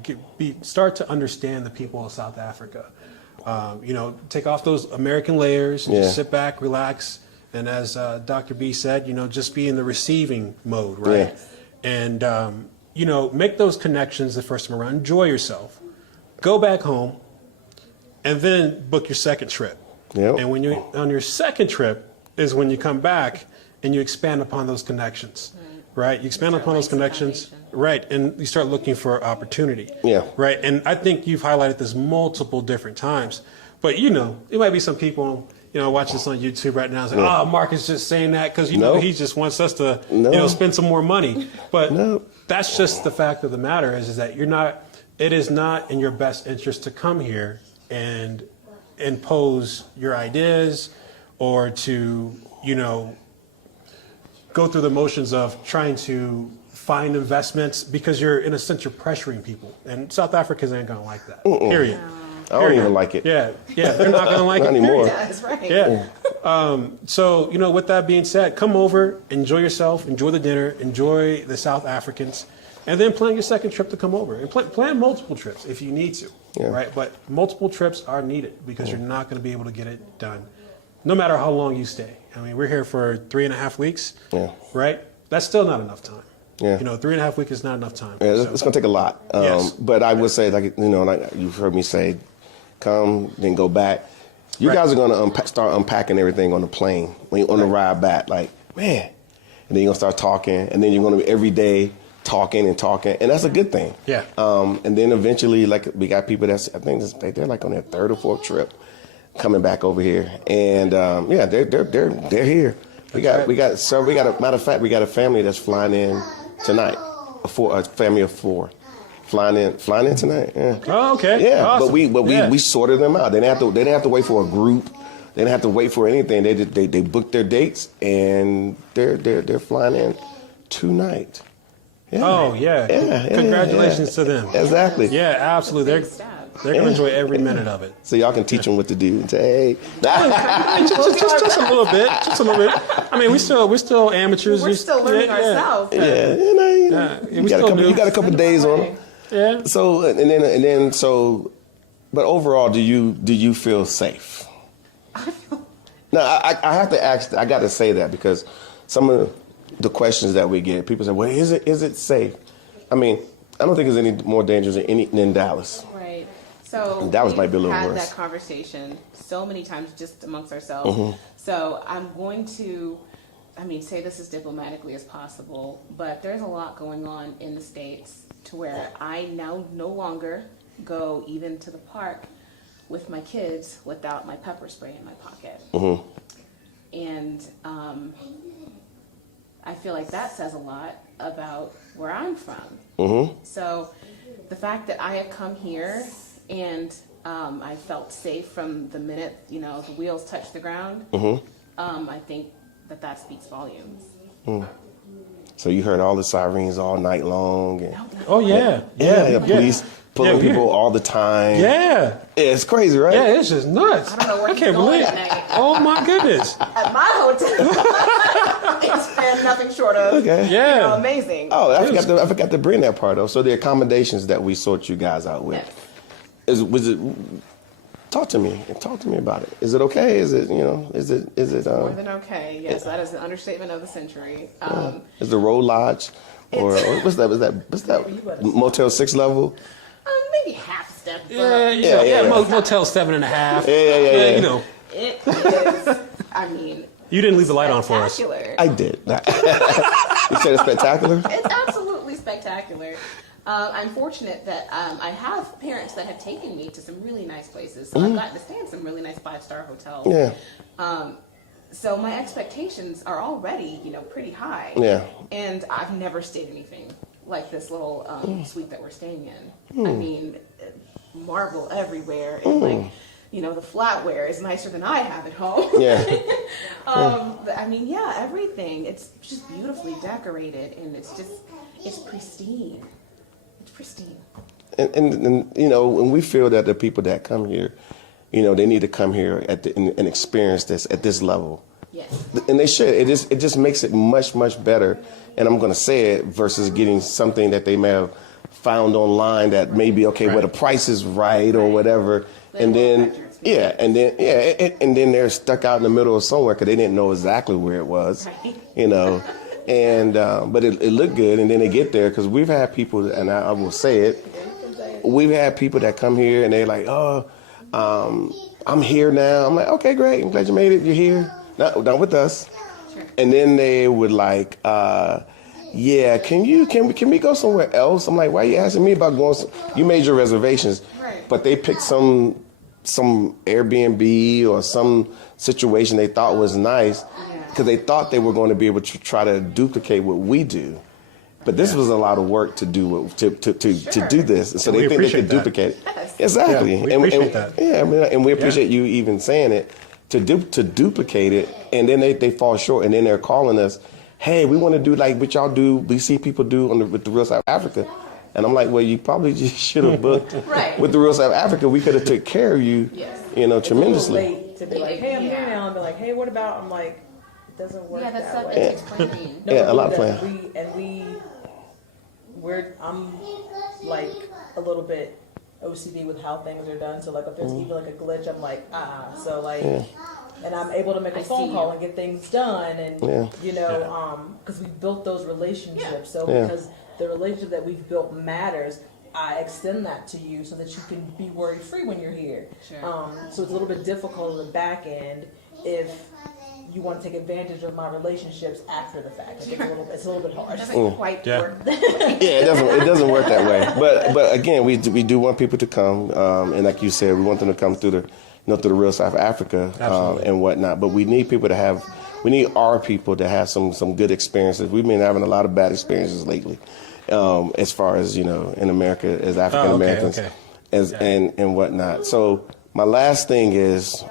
Start to understand the people of South Africa. Take off those American layers, and just sit back, relax, and as Dr. B said, just be in the receiving mode, right? And make those connections the first time around. Enjoy yourself. Go back home. And then book your second trip. Yep. And when you're on your second trip is when you come back and you expand upon those connections, right? You expand upon those connections, right? And you start looking for opportunity, right? And I think you've highlighted this multiple different times. But it might be some people watching this on YouTube right now and say, "Oh, Mark is just saying that because he just wants us to spend some more money." But that's just the fact of the matter is that it is not in your best interest to come here and impose your ideas or to, go through the motions of trying to find investments, because you're, in a sense, you're pressuring people. And South Africans ain't gonna like that, period. I don't even like it. Yeah, they're not gonna like it anymore. That's right. Yeah. So, with that being said, come over, enjoy yourself, enjoy the dinner, enjoy the South Africans, and then plan your second trip to come over. And plan multiple trips if you need to, right? But multiple trips are needed because you're not going to be able to get it done, no matter how long you stay. I mean, we're here for 3.5 weeks, right? That's still not enough time. 3.5 weeks is not enough time. Yeah, it's going to take a lot. Yes. But I would say, like you've heard me say, come, then go back. You guys are going to start unpacking everything on the plane, on the ride back. Like, man. And then you're going to start talking, and then you're going to be every day talking, and that's a good thing. Yeah. And then eventually, like, we got people they're like on their third or fourth trip coming back over here, and they're here. We got matter of fact, we got a family that's flying in tonight, a family of 4 flying in tonight. Yeah. Oh, okay. Yeah, Awesome. but we sorted them out. They didn't have to wait for a group. They didn't have to wait for anything. They booked their dates, and they're flying in tonight. Yeah. Oh, yeah. Congratulations to them. Exactly. Yeah, absolutely. They're going to enjoy every minute of it. So y'all can teach them what to do. Say, hey. just a little bit. Just a little bit. I mean, we're still amateurs. We're still learning ourselves. Yeah. You got a couple days on them. Yeah. So, but overall, do you feel safe? No, I have to ask. I got to say that because some of the questions that we get, people say, "Well, is it safe?" I mean, I don't think it's any more dangerous than Dallas. Right. So Dallas might be a little had worse. that conversation so many times just amongst ourselves. So I'm going to, say this as diplomatically as possible, but there's a lot going on in the States to where I now no longer go even to the park with my kids without my pepper spray in my pocket. And I feel like that says a lot about where I'm from. So the fact that I have come here and I felt safe from the minute, the wheels touched the ground, I think that speaks volumes. So you heard all the sirens all night long. And, the police pulling people all the time. Yeah. It's crazy, right? Yeah, it's just nuts. I don't know where I can't going believe at night. Oh, my goodness. At my hotel, it's been nothing short of amazing. Oh, I forgot to bring that part up. So the accommodations that we sort you guys out with, talk to me about it. Is it okay? Is it More than okay? Yes, that is the understatement of the century. Is the Road Lodge, or what's that Motel 6 level? Maybe half a step. Motel 7.5. Yeah. It is. You didn't leave the light on for us. I did. You said it's spectacular? It's absolutely spectacular. I'm fortunate that I have parents that have taken me to some really nice places. So I've gotten to stay in some really nice 5-star hotels. Yeah. So my expectations are already, pretty high. Yeah. And I've never stayed anything like this little suite that we're staying in. I mean, marble everywhere. And the flatware is nicer than I have at home. Yeah. Everything. It's just beautifully decorated, and it's pristine. It's pristine. And you know, when we feel that the people that come here, you know, they need to come here and experience this at this level. Yes. And they should. It just makes it much better. And I'm going to say it versus getting something that they may have found online that may be okay, where the price is right or whatever, and then and then they're stuck out in the middle of somewhere because they didn't know exactly where it was, you know. And but it looked good, and then they get there because we've had people, and I will say it, we've had people that come here and they're like, oh, I'm here now. I'm like, okay, great. I'm glad you made it. You're here. Not with us. Sure. And then they would like, yeah, can we go somewhere else? I'm like, why are you asking me about going? You made your reservations, right. But they picked some Airbnb or some situation they thought was nice because they thought they were going to be able to try to duplicate what we do. But this was a lot of work to do to do this, so they think they could duplicate it. Yes. Exactly. Yeah, we appreciate that. Yeah, I mean, and we appreciate you even saying it to duplicate it, and then they fall short, and then they're calling us, hey, we want to do like what y'all do. We see people do with the Real South Africa, and I'm like, well, you probably just should have booked with the Real South Africa. We could have took care of you, you know, tremendously. It's a little late to be like, hey, I'm here now, and be like, hey, what about? I'm like, it doesn't work that's that stuff way. that's explaining. A lot of planning. I'm like a little bit OCD with how things are done. So like if there's even like a glitch, I'm like, So like, and I'm able to make a phone call and get things done, and you know, because we built those relationships. So because the relationship that we've built matters, I extend that to you so that you can be worry free when you're here. Sure. So it's a little bit difficult on the back end if you want to take advantage of my relationships after the fact. It's a little bit hard. It doesn't quite work. It doesn't work that way. But again, we do want people to come, and like you said, we want them to come through the Real South Africa and whatnot. But we need people to we need our people to have some good experiences. We've been having a lot of bad experiences lately, as far as, you know, in America as African Americans and whatnot. So my last thing is,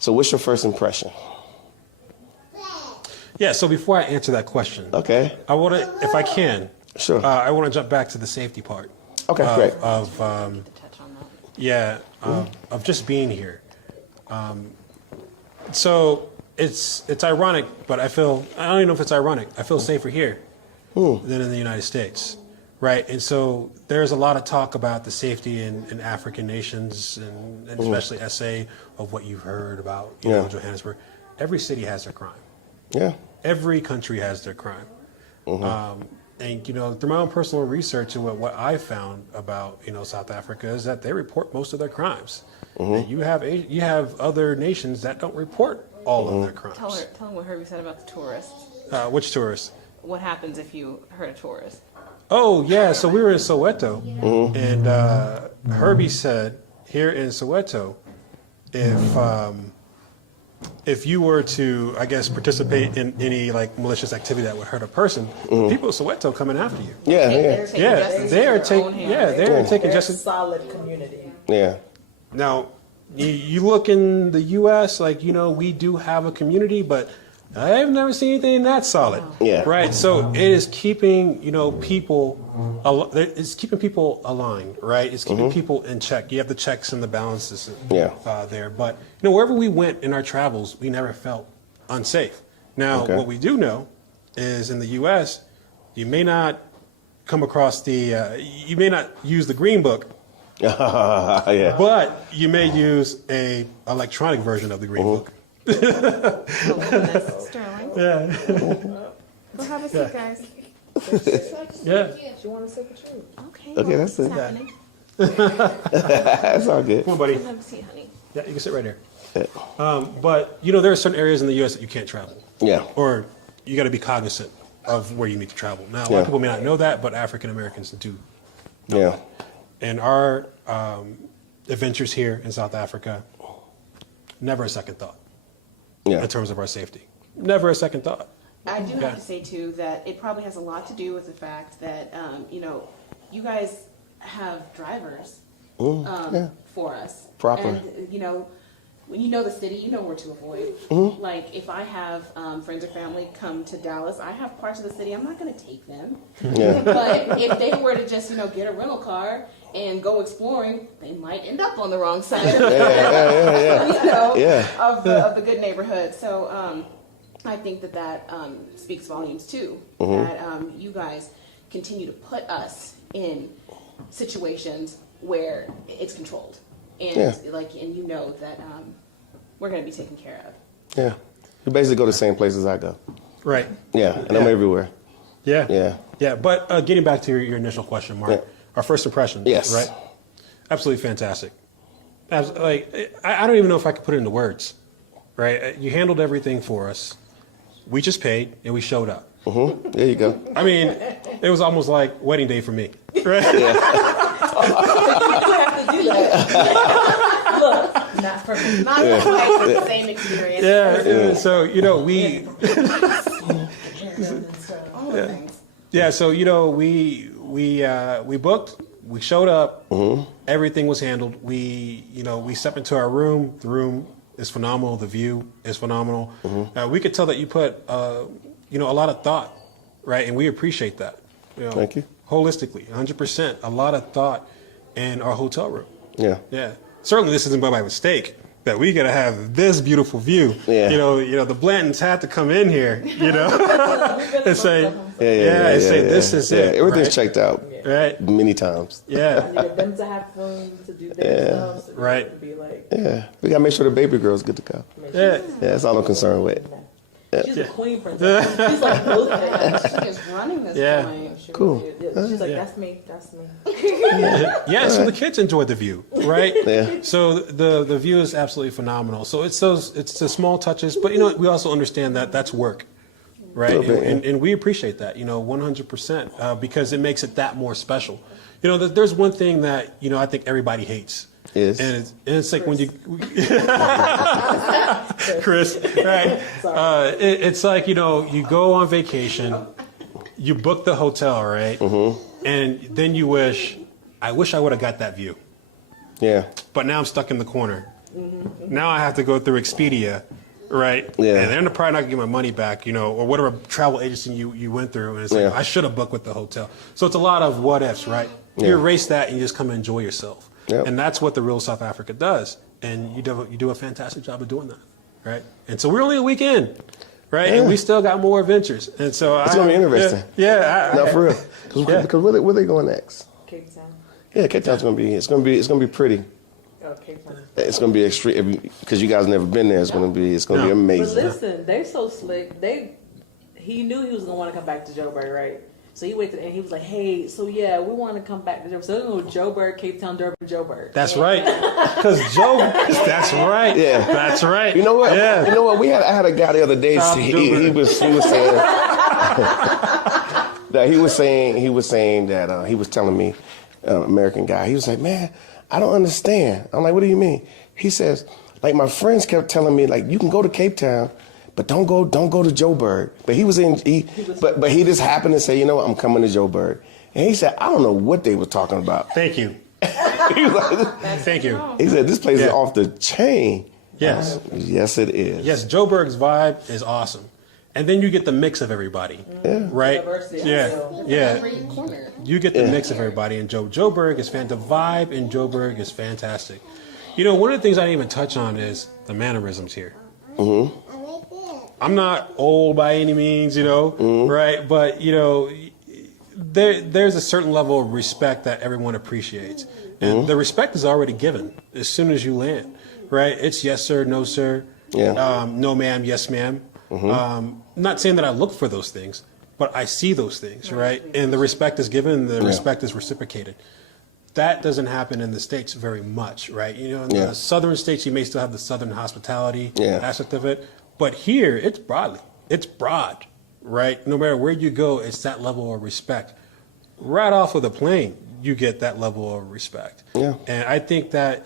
so what's your first impression? Yeah, so before I answer that question, I want to, if I can, I want to jump back to the safety part. Okay, great. Of just being here. So it's ironic, but I don't even know if it's ironic. I feel safer here than in the United States, right? And so there's a lot of talk about the safety in African nations, and especially SA, of what you've heard about, you know, Johannesburg. Every city has their crime. Yeah. Every country has their crime. And, you know, through my own personal research and what I found about, you know, South Africa is that they report most of their crimes. And you have other nations that don't report all of their crimes. Tell them what Herbie said about the tourists. Which tourists? What happens if you hurt a tourist? Oh, yeah. So we were in Soweto, and Herbie said here in Soweto, if you were to, I guess, participate in any like malicious activity that would hurt a person, people in Soweto coming after you. They are taking justice. Solid community. Yeah. Now, you look in the U.S., like, you know, we do have a community, but I've never seen anything that solid. Yeah. Right. So it is keeping, you know, people. It's keeping people aligned. Right. It's keeping people in check. You have the checks and the balances. There, but you know, wherever we went in our travels, we never felt unsafe. Now, what we do know is in the U.S., you may not come across you may not use the Green Book. But you may use a electronic version of the Green Book. That's Sterling. Go have a seat, guys. She want to say the truth. Okay, that's it. That's all good. Come on, buddy. Have a seat, honey. Yeah, you can sit right here. But you know, there are certain areas in the U.S. that you can't travel. Or you got to be cognizant of where you need to travel. Now, a lot of people may not know that, but African Americans do. And our adventures here in South Africa, never a second thought. In terms of our safety. Never a second thought. I do have to say, too, that it probably has a lot to do with the fact that, you know, you guys have drivers for us. Proper. And, you know, when you know the city, you know where to avoid. Like if I have friends or family come to Dallas, I have parts of the city I'm not going to take them. Yeah. But if they were to just get a rental car and go exploring, they might end up on the wrong side of of the good neighborhood. So I think that speaks volumes too. That you guys continue to put us in situations where it's controlled, and and you know that we're going to be taken care of. Yeah. You basically go the same places I go. Right. Yeah, and I'm everywhere. Yeah. Yeah. Yeah. But getting back to your initial question, Mark, our first impression. Yes. Right. Absolutely fantastic. I don't even know if I could put it into words. Right. You handled everything for us. We just paid and we showed up. There you go. I mean, it was almost like wedding day for me. Right. You have to do that. Look, not for me. Not quite the same experience. Yeah. So we. All the things. Yeah. So we booked. We showed up. Everything was handled. We stepped into our room. The room is phenomenal. The view is phenomenal. We could tell that you put a lot of thought, right? And we appreciate that. Thank you. Holistically, 100%, a lot of thought in our hotel room. Yeah. Yeah. Certainly, this isn't by mistake that we gotta have this beautiful view. Yeah. The Blantons had to come in here, and say, say this is it. Everything's right? checked out. Right. Many times. I Yeah. needed them to have fun, to do their stuff. So Right. To be like, Yeah. We gotta make sure the baby girl's good to go. Yeah. Yeah, that's all I'm concerned with. she's a queen princess. She's like, both of them. She is running this Yeah. joint. She Cool. really is. She's like, Yeah. that's me. Yeah. So the kids enjoyed the view, right? Yeah. So the view is absolutely phenomenal. So it's the small touches, but we also understand that that's work, right? A little bit, And we appreciate that, 100%, because it makes it that more special. There's one thing that I think everybody hates. Yes. And it's like when you, Chris, right? It's like you go on vacation, you book the hotel, right? And then you I wish I would have got that view. Yeah. But now I'm stuck in the corner. Now I have to go through Expedia, right? Yeah. And they're probably not gonna get my money back, or whatever travel agency you went through. And it's like, I should have booked with the hotel. So it's a lot of what ifs, right? Yeah. You erase that and you just come and enjoy yourself. Yep. And that's what the real South Africa does. And you do a fantastic job of doing that, right? And so we're only a week in, right? Yeah. And we still got more adventures. And so It's gonna be interesting. Yeah. No, for real. Because where they going next? Cape Town. Yeah, Cape Town's gonna be pretty. Oh, Cape Town. It's gonna be extreme because you guys never been there. It's gonna be But amazing. listen, they so slick. He knew he was gonna want to come back to Joburg, right? So he waited, and he was like, "Hey, so yeah, we want to come back to Joburg. So we're gonna go Joburg, Cape Town, Durban, Joburg." That's right. Because that's right. Yeah. That's right. You know what? Yeah. You know what? I had a guy the other day. He was saying that he was saying that he was telling me, American guy. He was like, "Man, I don't understand." I'm like, "What do you mean?" He says, "Like my friends kept telling me, like you can go to Cape Town, but don't go to Joburg." But but he just happened to say, "You know what? I'm coming to Joburg." And he said, "I don't know what they were talking about." Thank you. He was like, Thank you. he said, "This place is off the chain." Yes. Yes, it is. Yes, Joburg's vibe is awesome. And then you get the mix of everybody, right? Diversity. Yeah, yeah. Every corner. You get the mix of everybody, and Joburg is the vibe in Joburg is fantastic. One of the things I didn't even touch on is the mannerisms here. I'm not old by any means, right? But there's a certain level of respect that everyone appreciates, and the respect is already given as soon as you land, right? It's yes sir, no sir, no ma'am, yes ma'am. Not saying that I look for those things, but I see those things, right? And the respect is given, the respect is reciprocated. That doesn't happen in the States very much, right? In the southern states, you may still have the southern hospitality aspect of it, but here it's broad, right? No matter where you go, it's that level of respect. Right off of the plane, you get that level of respect. Yeah. And I think that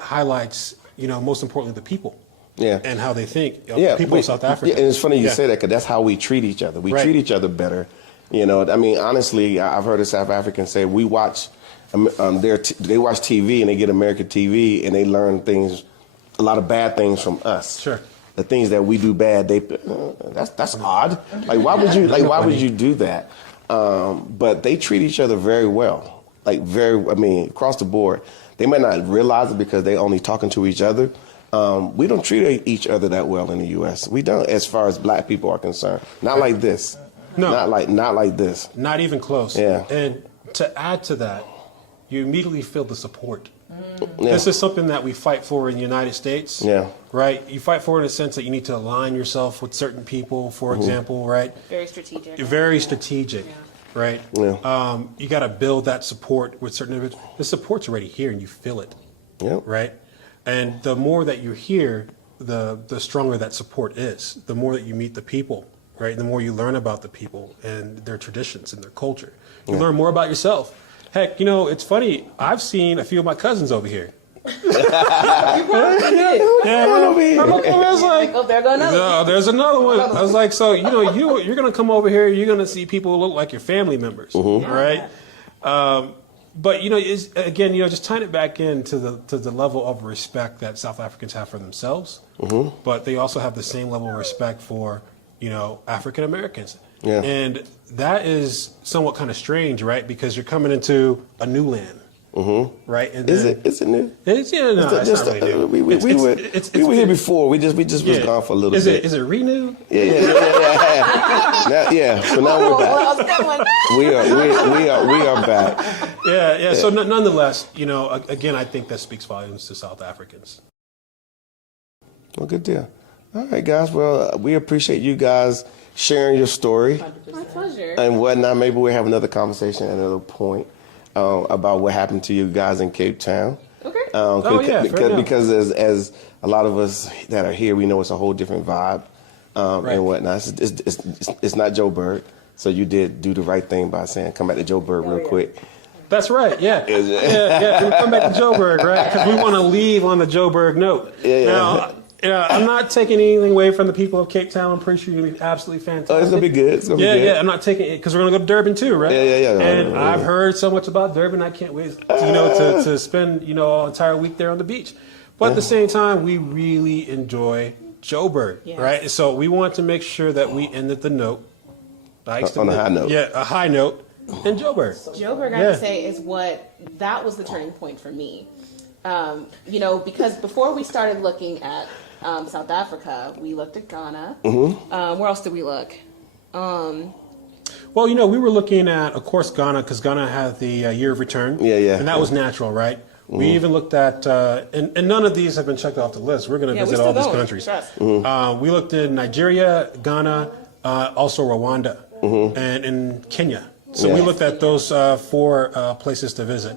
highlights, most importantly, the people. Yeah. And how they think. People in South Africa. Yeah, and it's funny you say that because that's how we treat each other. We treat each other better. I mean, honestly, I've heard a South African say we watch they watch TV and they get American TV and they learn things, a lot of bad things from us. Sure. The things that we do bad, that's odd. Like why would you do that? But they treat each other very well. Across the board. They might not realize it because they only talking to each other. We don't treat each other that well in the U.S. We don't, as far as black people are concerned. Not like this. No. Not like this. Not even close. Yeah. And to add to that, you immediately feel the support. Yeah. This is something that we fight for in the United States. Yeah. Right? You fight for it in the sense that you need to align yourself with certain people, for example, right? Very strategic. You're very strategic, right? Yeah. You got to build that support with certain individuals. The support's already here and you feel it, Yep. right? And the more that you're here, the stronger that support is. The more that you meet the people, right? The more you learn about the people and their traditions and their culture. You learn more about yourself. Heck, it's funny. I've seen a few of my cousins over here. You probably did. Yeah, I was like, Oh, there go another. no, there's another one. I was like, so you're gonna come over here. You're gonna see people who look like your family members, right? But is again, just tying it back into the level of respect that South Africans have for themselves, but they also have the same level of respect for African Americans. Yeah. And that is somewhat kind of strange, right? Because you're coming into a new land, right? And Is then, it new? It's not really new. We were here before. We just was gone for a little bit. Is it renewed? Yeah. So now we're back. We are back. Yeah. So nonetheless, again, I think that speaks volumes to South Africans. Well, good deal. All right, guys. Well, we appreciate you guys sharing your story 100%. My pleasure. and whatnot. Maybe we'll have another conversation at another point about what happened to you guys in Cape Town. Okay. Because as a lot of us that are here, we know it's a whole different vibe and whatnot. It's not Joburg, so you did do the right thing by saying come back to Joburg real quick. That's right. Yeah. We come back to Joburg, right? Because we want to leave on the Joburg note. Now, I'm not taking anything away from the people of Cape Town. I'm pretty sure you're going to be absolutely fantastic. Oh, it's going to be good. It's gonna be good. I'm not taking it because we're going to go to Durban too, right? Yeah. And I've heard so much about Durban. I can't wait, to spend, an entire week there on the beach. But at the same time, we really enjoy Joburg, right? So we want to make sure that we ended the note. On a high note. Yeah, a high note in Joburg. Joburg, I have to say, that was the turning point for me. Because before we started looking at South Africa, we looked at Ghana. Where else did we look? Well, we were looking at, of course, Ghana, because Ghana had the year of return. Yeah. And that was natural, right? We even looked at, and none of these have been checked off the list. We're going to visit all these countries. We looked in Nigeria, Ghana, also Rwanda, and in Kenya. So we looked at those 4 places to visit.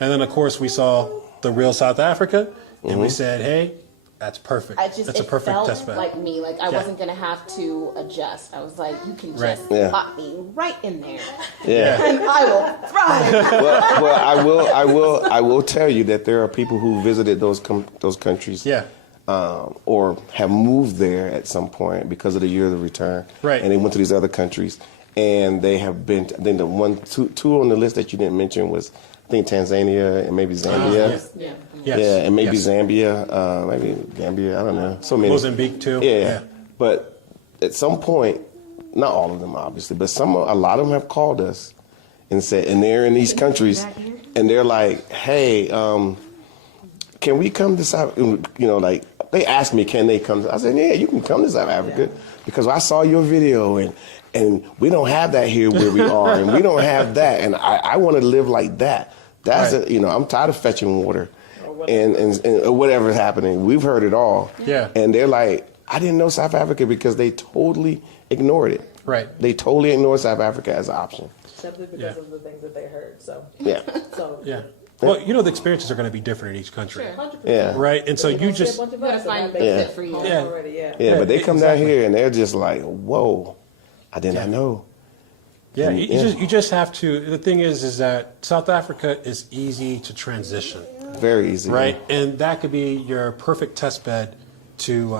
And then, of course, we saw the real South Africa, and we said, hey, that's perfect. That's a perfect test bed. Like me, I wasn't gonna have to adjust. I was like, you can just pop me right in there, and I will thrive. Well, I will tell you that there are people who visited those countries, or have moved there at some point because of the year of the return, right? And they went to these other countries, and they have been. Then the two on the list that you didn't mention was, I think, Tanzania and maybe Zambia. And maybe Zambia, maybe Gambia, I don't know. So many. Mozambique too. Yeah. But at some point, not all of them obviously, but a lot of them have called us and said, and they're in these countries, and they're like, hey, can we come to South? They asked me, can they come? I said, yeah, you can come to South Africa because I saw your video and we don't have that here where we are, and we don't have that, and I want to live like that. That's I'm tired of fetching water. And whatever's happening, we've heard it all. Yeah. And they're like, I didn't know South Africa because they totally ignored it. Right. They totally ignored South Africa as an option. Simply because of the things that they heard. So. Yeah. Well, the experiences are going to be different in each country. Sure. 100%. Yeah. Right. And so you just gotta find a Yeah. fit for you. Yeah, but they come down here and they're just like, whoa, I did not know. Yeah, you just have to. The thing is that South Africa is easy to transition. Very easy. Right, and that could be your perfect test bed to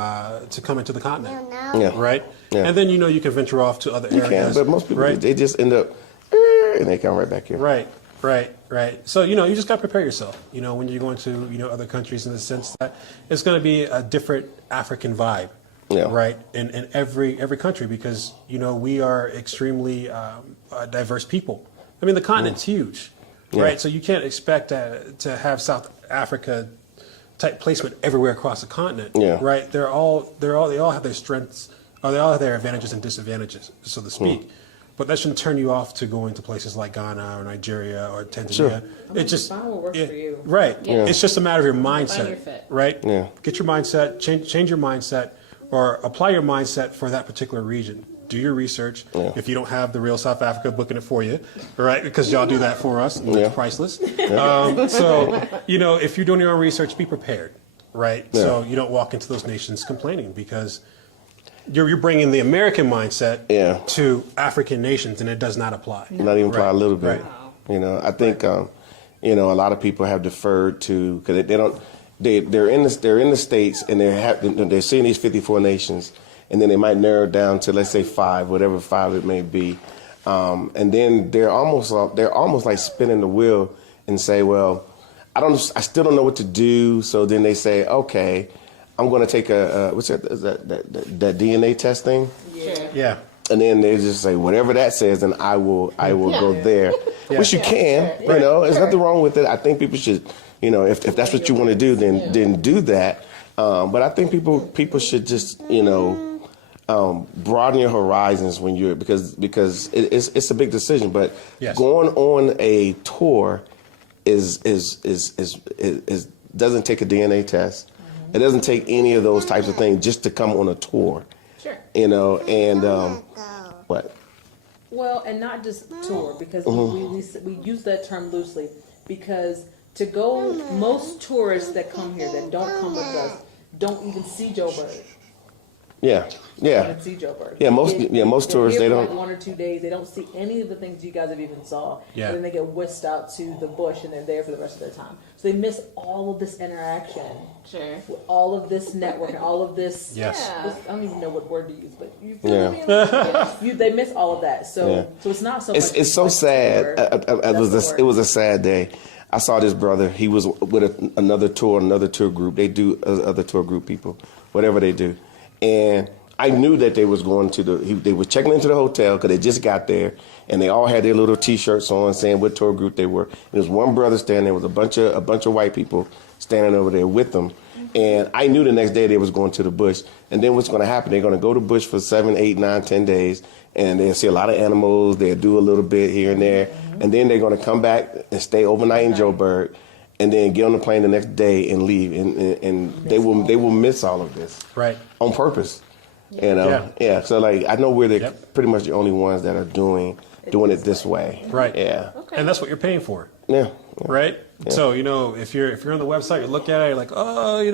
come into the continent. Yeah. Right, and then you can venture off to other areas. But most people, they just end up, and they come right back here. Right, Right. So, you just got to prepare yourself, when you're going to, other countries, in the sense that it's going to be a different African vibe, right, in every country, because, we are extremely diverse people. I mean, the continent's huge, right? So you can't expect to have South Africa type placement everywhere across the continent, right? They all have their strengths, or they all have their advantages and disadvantages, so to speak. But that shouldn't turn you off to going to places like Ghana or Nigeria or Tanzania. Sure. It's just find what works for you. Right. Yeah. It's just a matter of your Find mindset. your fit. Right. Yeah. Get your mindset. Change your mindset, or apply your mindset for that particular region. Do your research. Yeah. If you don't have the real South Africa, booking it for you, right? Because y'all do that for us. And it's priceless. So if you're doing your own research, be prepared. Right. Yeah. So you don't walk into those nations complaining, because you're bringing the American mindset to African nations, and it does not apply. Not even apply a little bit. Right. I think a lot of people have deferred to, because they're in the States, and they're seeing these 54 nations, and then they might narrow it down to, let's say, 5, whatever 5 it may be, and then they're almost like spinning the wheel and say, well, I still don't know what to do. So then they say, okay, I'm going to take what's that DNA test thing? Yeah. And then they just say, whatever that says, then I will go there. Which you can, there's nothing wrong with it. I think people should, if that's what you want to do, then do that. But I think people should just, broaden your horizons when because it's a big decision. But going on a tour is doesn't take a DNA test. It doesn't take any of those types of things just to come on a tour. Sure. What? Well, and not just tour, because we use that term loosely, because to go, most tourists that come here that don't come with us don't even see Joburg. Yeah. Don't see Joburg. Yeah, most tourists, they don't. Like 1 or 2 days, they don't see any of the things you guys have even saw. Yeah. And then they get whisked out to the bush, and they're there for the rest of their time. So they miss all of this interaction. Sure. All of this networking, all of this. Yes. I don't even know what word to use, but you. Yeah. They miss all of that. So it's not so. It's so sad. It was a sad day. I saw this brother. He was with another tour group. They do other tour group people, whatever they do, and I knew that they was going to they were checking into the hotel because they just got there, and they all had their little T-shirts on saying what tour group they were. And there was one brother standing there with a bunch of white people standing over there with them, and I knew the next day they was going to the bush. And then what's going to happen? They're going to go to the bush for 7, 8, 9, 10 days, and they'll see a lot of animals. They'll do a little bit here and there, and then they're going to come back and stay overnight in Joburg, and then get on the plane the next day and leave, and they will miss all of this, Right. on purpose. So like I know we're pretty much the only ones that are doing it this way. Right. Yeah. Okay. And that's what you're paying for. Yeah. Right. Yeah. So if you're on the website, you look at it, you're like, oh, I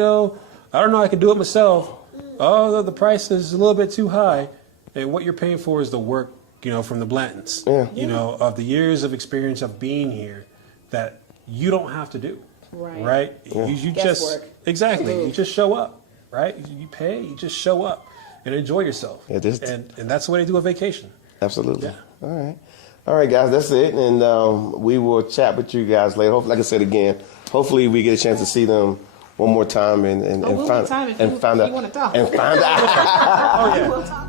don't know, I can do it myself. Oh, the price is a little bit too high. And what you're paying for is the work, from the Blantons. Yeah. Of the years of experience of being here that you don't have to do. Right. Right. Yeah. You Guesswork. exactly. You just show up. Right. You pay. You just show up and enjoy yourself. Yeah, and that's the way to do a vacation. Absolutely. Yeah. All right, guys, that's it. And we will chat with you guys later. Hopefully, like I said again, hopefully we get a chance to see them one more time and we'll find get time if and you find out wanna talk. and find out. Oh yeah. We'll talk.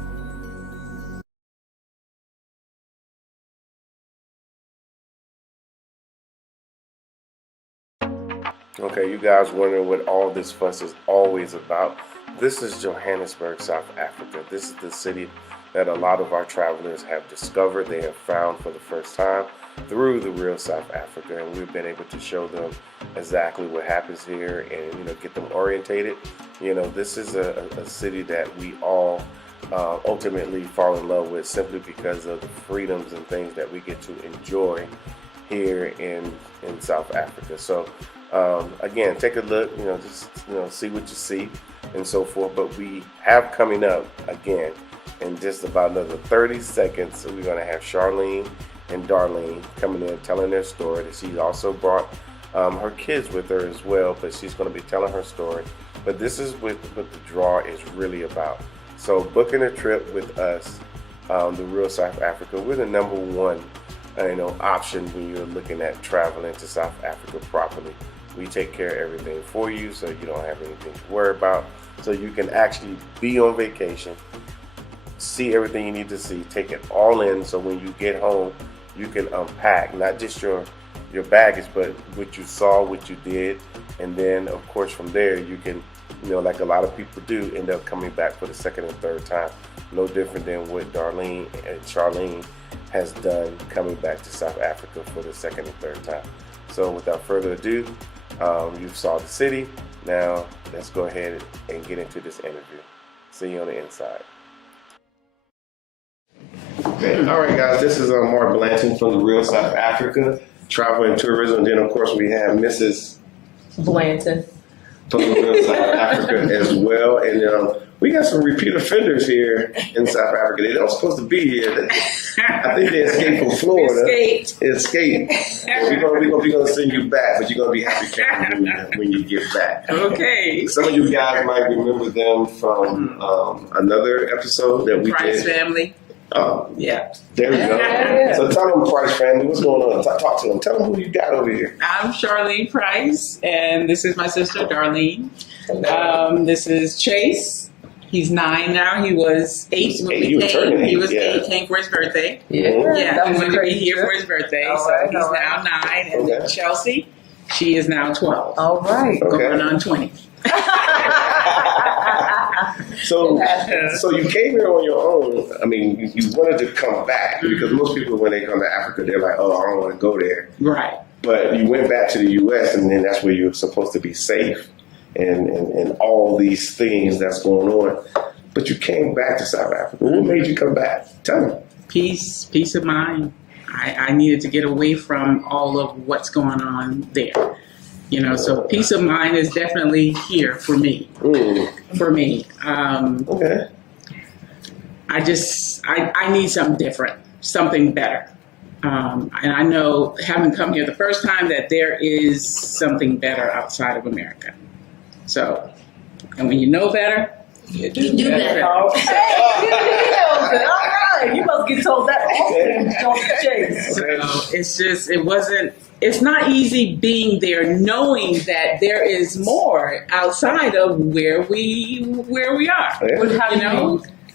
Okay, you guys wondering what all this fuss is always about? This is Johannesburg, South Africa. This is the city that a lot of our travelers have discovered. They have found for the first time through the real South Africa, and we've been able to show them exactly what happens here and get them orientated. This is a city that we all ultimately fall in love with simply because of the freedoms and things that we get to enjoy here in South Africa. So again, take a look, just see what you see and so forth. But we have coming up again in just about another 30 seconds, we're going to have Charlene and Darlene coming in telling their story. She also brought her kids with her as well, but she's going to be telling her story. But this is what the draw is really about. So booking a trip with us, the real South Africa, we're the #1 option when you're looking at traveling to South Africa properly. We take care of everything for you, so you don't have anything to worry about. So you can actually be on vacation, see everything you need to see, take it all in, so when you get home, you can unpack not just your baggage, but what you saw, what you did, and then of course from there you can, like a lot of people do, end up coming back for the second and third time. No different than what Darlene and Charlene has done, coming back to South Africa for the second and third time. So without further ado, you saw the city. Now let's go ahead and get into this interview. See you on the inside. Okay, all right, guys. This is Mark Blanton from the Real South Africa, Travel and Tourism. And then, of course, we have Mrs. Blanton. From the Real South Africa as well. And we got some repeat offenders here in South Africa. They're not supposed to be here. I think they escaped from Florida. Escaped. We're going to send you back, but you're going to be happy when you get back. Okay. Some of you guys might remember them from another episode that we Price did. family. Oh, Yeah. there we go. Yeah. So tell them, Price family, what's going on? Talk to them. Tell them who you got over here. I'm Charlene Price, and this is my sister, Darlene. This is Chase. He's 9 now. He was 8 when He was turning 8, He was yeah. 8, came for his birthday. Yeah, Yeah, that he was wanted to be crazy. here for his birthday. All So right, he's all right. now 9. And Okay. Chelsea, she is now 12. All right. Okay. Going on 20. So you came here on your own. I mean, you wanted to come back because most people, when they come to Africa, they're like, oh, I don't want to go there. Right. But you went back to the U.S., and then that's where you're supposed to be safe and all these things that's going on. But you came back to South Africa. What made you come back? Tell me. Peace of mind. I needed to get away from all of what's going on there. So peace of mind is definitely here for me. For me. Okay. I need something different, something better. And I know, having come here the first time, that there is something better outside of America. So, and when you know better, you do better. Hey, he knows it. All right. You must get told that often. Don't chase. So it's not easy being there, knowing that there is more outside of where we are.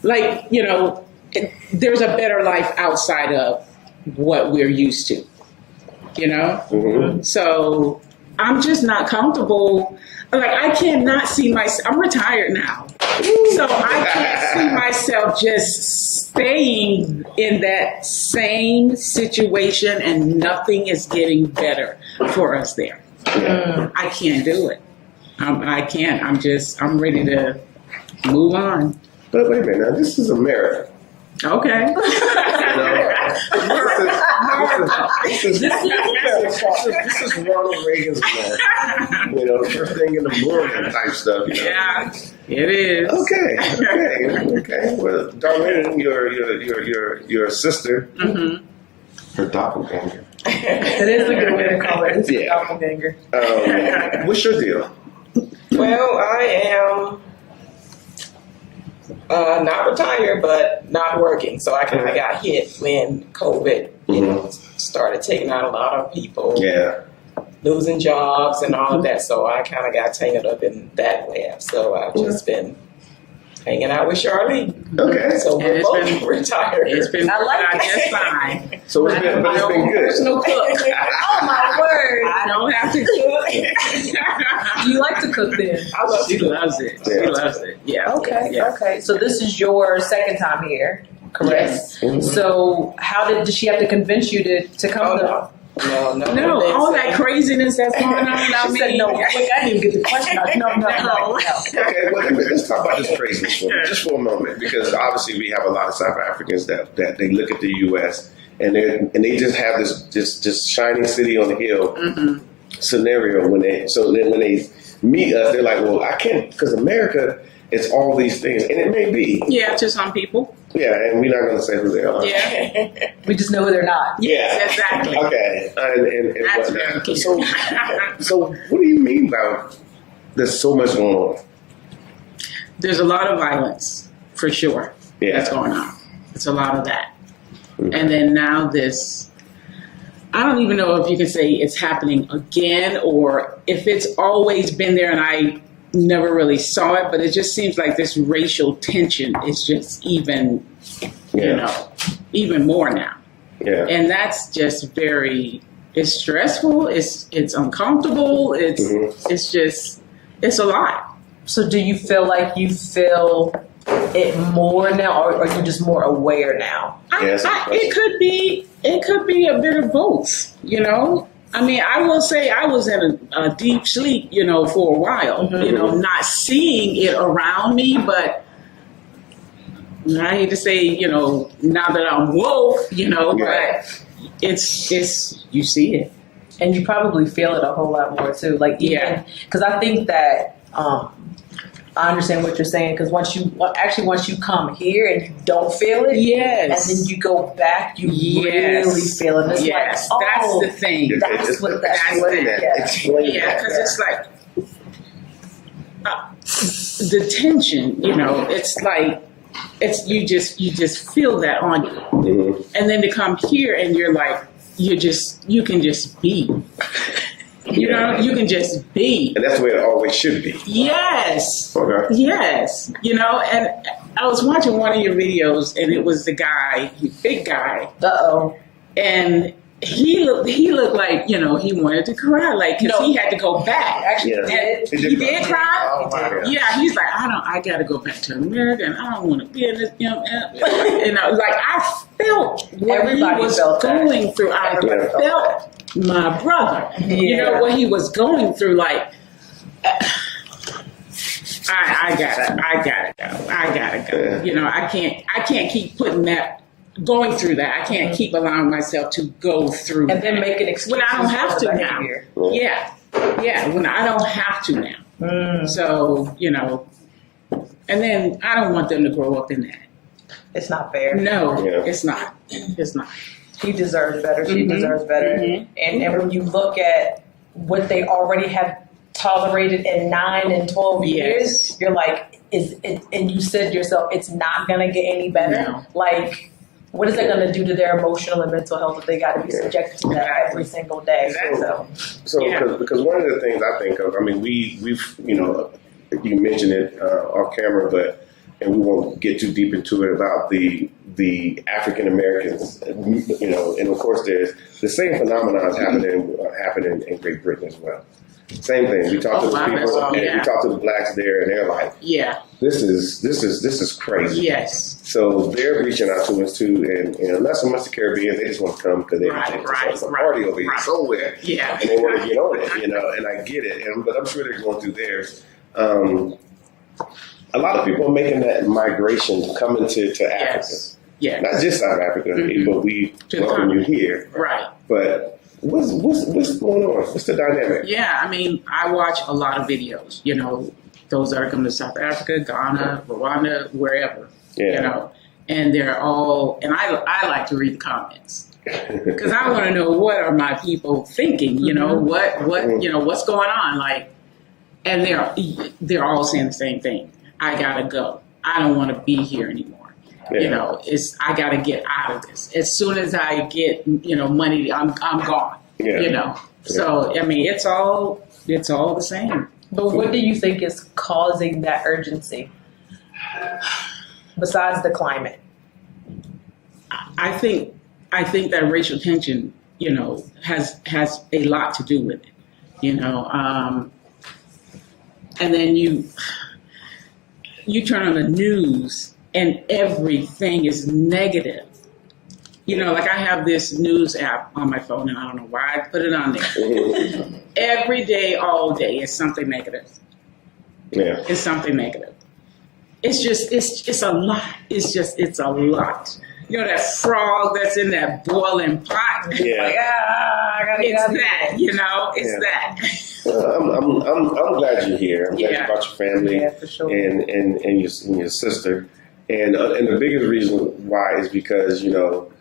Yeah. There's a better life outside of what we're used to, Mm-hmm. So I'm just not comfortable. Like, I cannot see myself. I'm retired now, so I can't see myself just staying in that same situation and nothing is getting better for us there. I can't do it. I can't. I'm ready to move on. But wait a minute. Now, this is America. Okay. This is Ronald Reagan's America. First thing in the morning type stuff. Yeah, it is. Okay. Well, Darlene, your sister, her doppelganger. It is a good way to call it. It's Yeah. a doppelganger. What's your deal? Well, I am not retired, but not working. So I kind of got hit when COVID, started taking out a lot of people, losing jobs and all of that. So I kind of got tangled up in that web. So I've just been hanging out with Charlene. Okay. So we're And both retired. It's been I like working out it. just fine. So it's been good. Personal cook. Oh my word! I don't have to cook. Do you like to cook then? She loves it. She loves it. Yeah. Okay. Yeah. Okay. So this is your second time here, correct? Yes. So how did she have to convince you to come? Oh, no. No, all that craziness that's going on. She said no. Wait, I didn't even get the question out. No. Okay, well, let's talk about this craziness just for a moment, because obviously we have a lot of South Africans that they look at the U.S. and they just have this shining city on the hill scenario when they meet us, they're like, well, I can't, because America is all these things, and it may be. Yeah, to some people. Yeah, and we're not going to say who they are. Yeah. We just know they're not. Yes, exactly. Okay, and That's whatnot. very So what do you mean by there's so much going on? There's a lot of violence, for sure, Yeah. that's going on. It's a lot of that. And then now this I don't even know if you can say it's happening again or if it's always been there and I never really saw it, but it just seems like this racial tension is just even, you know, even more now. Yeah. And that's just it's stressful. It's uncomfortable. It's just, it's a lot. So do you feel like you feel it more now, or are you just more aware now? It could be a bit of both, you know. I mean, I will say I was in a deep sleep, you know, for a while, you know, not seeing it around me, but I hate to say, you know, now that I'm woke, you know, but it's you see it. And you probably feel it a whole lot more too. Like, because I think that I understand what you're saying, because once you come here and you don't feel it, and then you go back, you really feel it. It's like, oh, that's the thing. That's what it is. Yeah, because it's like the tension. You know, it's like you just feel that on you, and then to come here and you're like you can just be. You know, you can just be. And that's the way it always should be. Yes. Okay. Yes. You know, and I was watching one of your videos and it was the guy, big guy. Uh-oh. And he looked like, you know, he wanted to cry, like, because he had to go back. Actually, he did cry? Oh, my God. Yeah, he's like, I got to go back to America and I don't want to be in this, you know, like I felt what he was going through. I felt my brother, you know, what he was going through, like, I gotta go. You know, I can't keep going through that. I can't keep allowing myself to go through and then make an excuse when I don't have to now. Yeah, when I don't have to now. So, you know, and then I don't want them to grow up in that. It's not fair. No, it's not. It's not. He deserves better. She deserves better. And when you look at what they already have tolerated in 9 and 12 years, you're like, and you said to yourself, it's not going to get any better. No. Like, what is that going to do to their emotional and mental health if they got to be subjected to that every single day? So because one of the things I think of, I mean, we've you know, you mentioned it off camera, and we won't get too deep into it about the African Americans, you know, and of course there's the same phenomenon happening in Great Britain as well. Same thing. We talk to the people, and we talk to the blacks there, and they're like, this is crazy. Yes. So they're reaching out to us too, and you know, not so much the Caribbean. They just want to come because they want to party over here somewhere, and they want to get on it, you know. And I get it, but I'm sure they're going through theirs. A lot of people are making that migration coming to Africa. Yeah. Not just South Africa, but we welcome you here. Right. But what's going on? What's the dynamic? Yeah, I mean, I watch a lot of videos, you know, those that are coming to South Africa, Ghana, Rwanda, wherever, you know, and they're all, and I like to read the comments because I want to know what are my people thinking, you know, what you know, what's going on, like, and they're all saying the same thing. I gotta go. I don't want to be here anymore. You know, I got to get out of this. As soon as I get, you know, money, I'm gone. You know, so I mean, it's all the same. But what do you think is causing that urgency, besides the climate? I think that racial tension, you know, has a lot to do with it. You know, and then you turn on the news. And everything is negative. You know, like I have this news app on my phone, and I don't know why I put it on there. Every day, all day, is something negative. Yeah. It's something negative. It's a lot. It's a lot. You know, that frog that's in that boiling pot? Yeah. Like, I gotta get out of that, you know? It's that. I'm glad you're here. I'm glad you brought your family for sure. and your sister. And the biggest reason why is because, you know,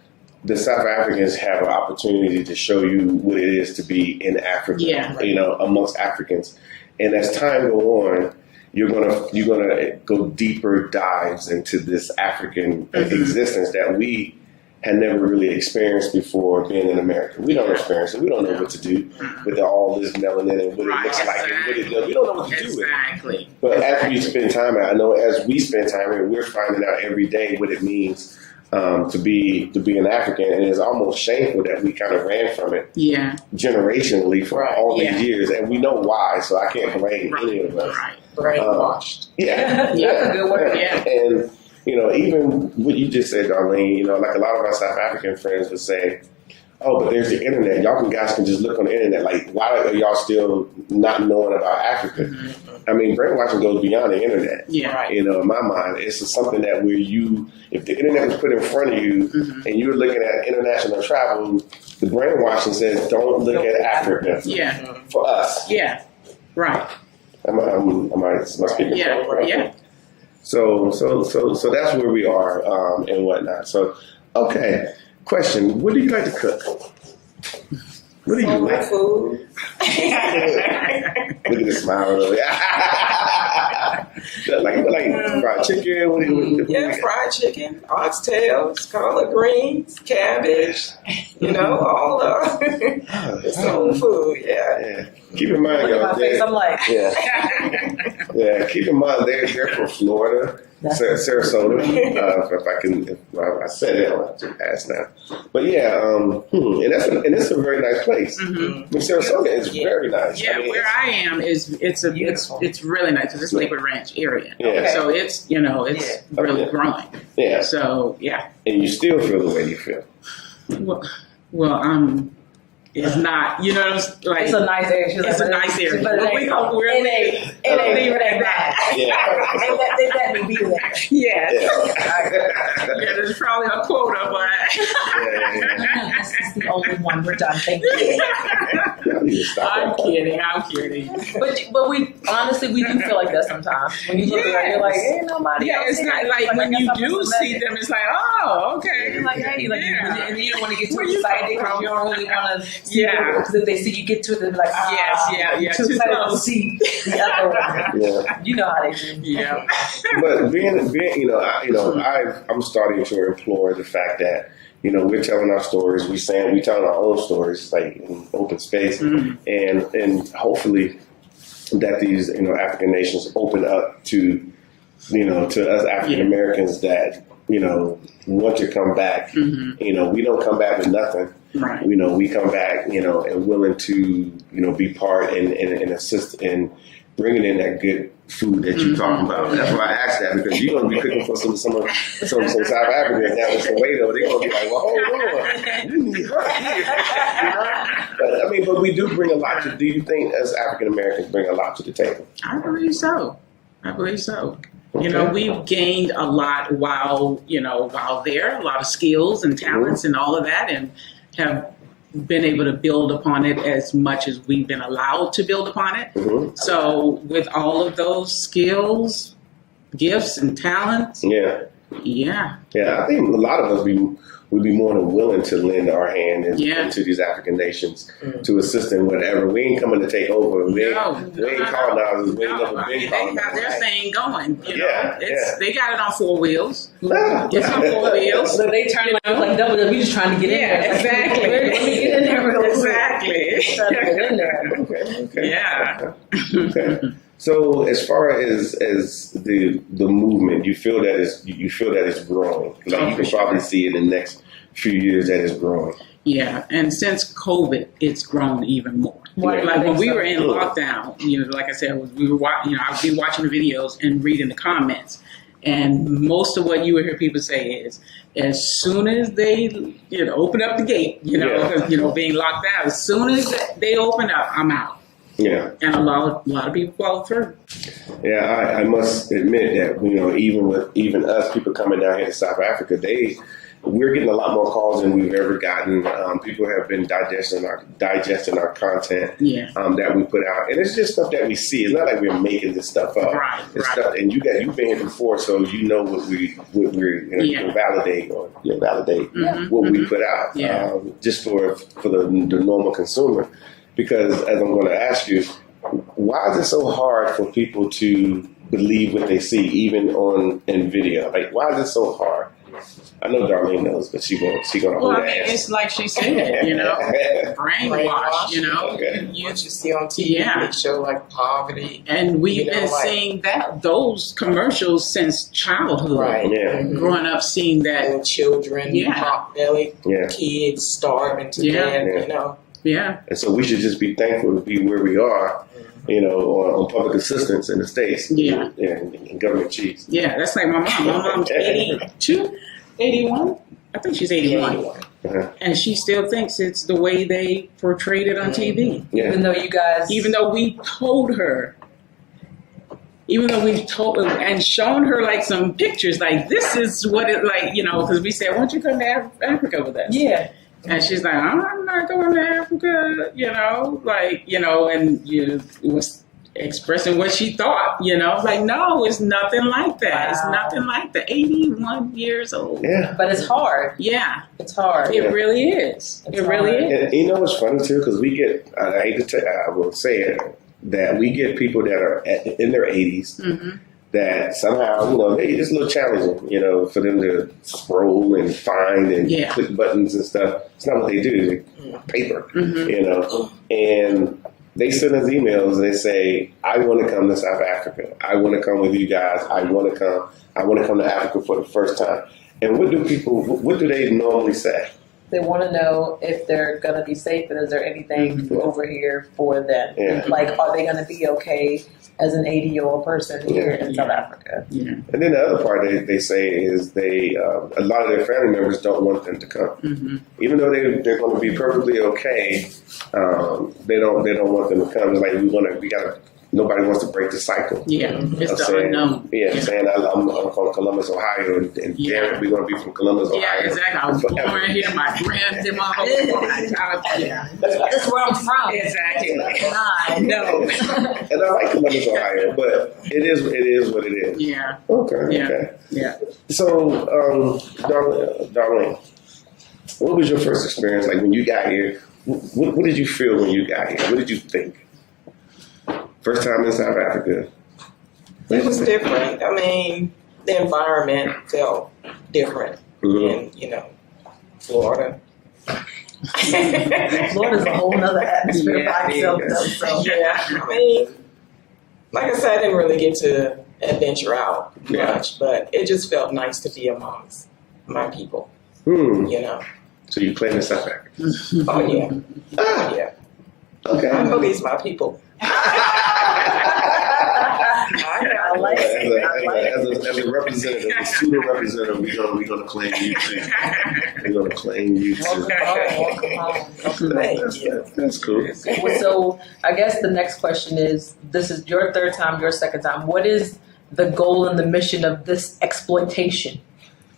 the South Africans have an opportunity to show you what it is to be in Africa, you know, amongst Africans. And as time go on, you're gonna go deeper dives into this African existence that we had never really experienced before being in America. We don't experience it. We don't know what to do with all this melanin and what it looks like and what it does. We don't know what to do with it. But as we spend time here, I know as we spend time here, we're finding out every day what it means to be an African, and it's almost shameful that we kind of ran from it generationally for all these years, and we know why. So I can't blame any of us. Brainwashed. That's a good word. And even what you just said, Darlene, like a lot of our South African friends would say, oh, but there's the internet. Guys can just look on the internet. Like, why are y'all still not knowing about Africa? Mm-hmm. I mean, brainwashing goes beyond the internet. In my mind, it's something that if the internet was put in front of you and you're looking at international travel, the brainwashing says, don't look at Africa. For us. Am I speaking? So that's where we are and whatnot. So, okay. Question: what do you like to cook? What do you like? Food. Look at the smile. like fried chicken. What do you fried chicken, oxtails, collard greens, cabbage. All the soul food. Keep in mind, y'all. I'm like, Keep in mind, they're from Florida. Sarasota, if I said it, I'll have to ask now. But and it's a very nice place. Mm-hmm. I mean, Sarasota is very nice. Where I am it's really nice. It's Lakewood Ranch area. So it's really growing. So and you still feel the way you feel. Well, it's not, it's it's a nice area. It's a nice area. But it ain't leave it at that. They let me be there. There's probably a quota, but this is the only one we're done. Thank you. I'm kidding. But we honestly we do feel like that sometimes. When you look at it, you're like, ain't nobody else. It's not like when you do see them, it's like, oh, okay. You're like, hey, and you don't want to get too excited because you don't really want to. Because if they see you get to it, they'll be like, too excited to see the other one. You know how they do. But being I'm starting to implore the fact that we're telling our stories. We're telling our own stories, like in open space, and hopefully that these African nations open up to to us African Americans that want to come back. We don't come back with nothing. Right. We come back, and willing to, be part and assist in bringing in that good food that you're talking about. That's why I asked that, because you're going to be cooking for some South Africans down in Soweto. They're going to be like, well, hold on, we need her here. But we do bring a lot to. Do you think as African Americans bring a lot to the table? I believe so. Okay. We've gained a lot while there, a lot of skills and talents and all of that, and have been able to build upon it as much as we've been allowed to build upon it. So with all of those skills, gifts, and talents, I think a lot of us would be more than willing to lend our hand into these African nations to assist in whatever. We ain't coming to take over. We ain't colonizers. We ain't never been colonizers. They got their thing going. They got it on 4 wheels. It's on 4 wheels. So they turn like WWE just trying to get in there. Exactly. Let me get in there real quick. Exactly. Trying to get in there. Okay. So as far as the movement, you feel that it's growing. Like you can probably see in the next few years that it's growing. Yeah, and since COVID, it's grown even more. Like when we were in lockdown, like I said, I'd be watching the videos and reading the comments, and most of what you would hear people say is, as soon as they open up the gate, being locked out, as soon as they open up, I'm out. Yeah, and a lot of people follow through. Yeah, I must admit that even us people coming down here to South Africa, we're getting a lot more calls than we've ever gotten. People have been digesting our content that we put out, and it's just stuff that we see. It's not like we're making this stuff up. Right. Stuff, and you've been here before, so you know what we're you can validate what we put out. Just for the normal consumer. Because as I'm going to ask you, why is it so hard for people to believe what they see, even in video? Like, why is it so hard? I know Darlene knows, but she gonna Well, hold I her mean, ass. it's like she said, you know, brainwash, you know. Okay. What you see on TV, Yeah. they show like poverty. And we've You know, been like- seeing those commercials since childhood. Right. Yeah. Growing up, seeing that. And children, Yeah. pot belly Yeah. kids starving to Yeah. death, Yeah. you know. Yeah. And so we should just be thankful to be where we are, you know, on public assistance in the States. Yeah. And government cheese. Yeah. That's like my mom. My mom's 82, 81. I think she's 81. Uh-huh. And she still thinks it's the way they portrayed it on TV. Yeah. Even though you guys, Even though we told her, and shown her like some pictures, like this is what it like, you know, because we said, why don't you come to Africa with us? yeah, And she's like, I'm not going to Africa, you know, like, you know, and you was expressing what she thought, you know, like, no, it's nothing like that. It's Wow. nothing like that. 81 years old. Yeah. but it's hard. Yeah, It's hard. it really is. It's It really hard. is. And you know what's funny too, because we get, I hate to tell, I will say it, that we get people that are in their 80s Mm-hmm. that somehow, you know, it's a little challenging, you know, for them to scroll and find and Yeah. click buttons and stuff. It's not what they do, they paper, Mhm. you know. And they send us emails and they say, I want to come to South Africa. I want to come with you guys. I want to come to Africa for the first time. And what do they normally say? They want to know if they're going to be safe and is there anything over here for them? Yeah. Like, are they going to be okay as an 80-year-old person here in South Yeah. Africa? Yeah. And then the other part they say is a lot of their family members don't want them to come, Mm-hmm. even though they're going to be perfectly okay. They don't want them to come. It's like nobody wants to break the cycle. Yeah. It's of the saying, unknown. Yeah, saying I'm from Columbus, Ohio, and Yeah. damn it, we're going to be from Columbus, Yeah, Ohio. exactly. I was forever. born here. My grandma, yeah. That's where I'm from. Exactly. Not. No. And I like Columbus, Ohio, but it is what it is. Yeah. Okay. Yeah. Okay. Yeah. So, Darlene, what was your first experience like when you got here? What did you feel when you got here? What did you think? First time in South Africa. It was different. I mean, the environment felt different in, you know, Florida. Florida's a whole nother atmosphere Yeah, by it itself, is. though. So. Yeah, I mean, like I said, I didn't really get to adventure out much, but it just felt nice to be amongst my people, you know. So you played in South Africa? Oh, yeah. Oh, yeah. Okay. I know these my people. I like it. As a representative, a student representative, we're gonna claim you too. We're gonna claim you too. Welcome home. Thank you. That's cool. So I guess the next question is, this is your third time, your second time. What is the goal and the mission of this exploitation?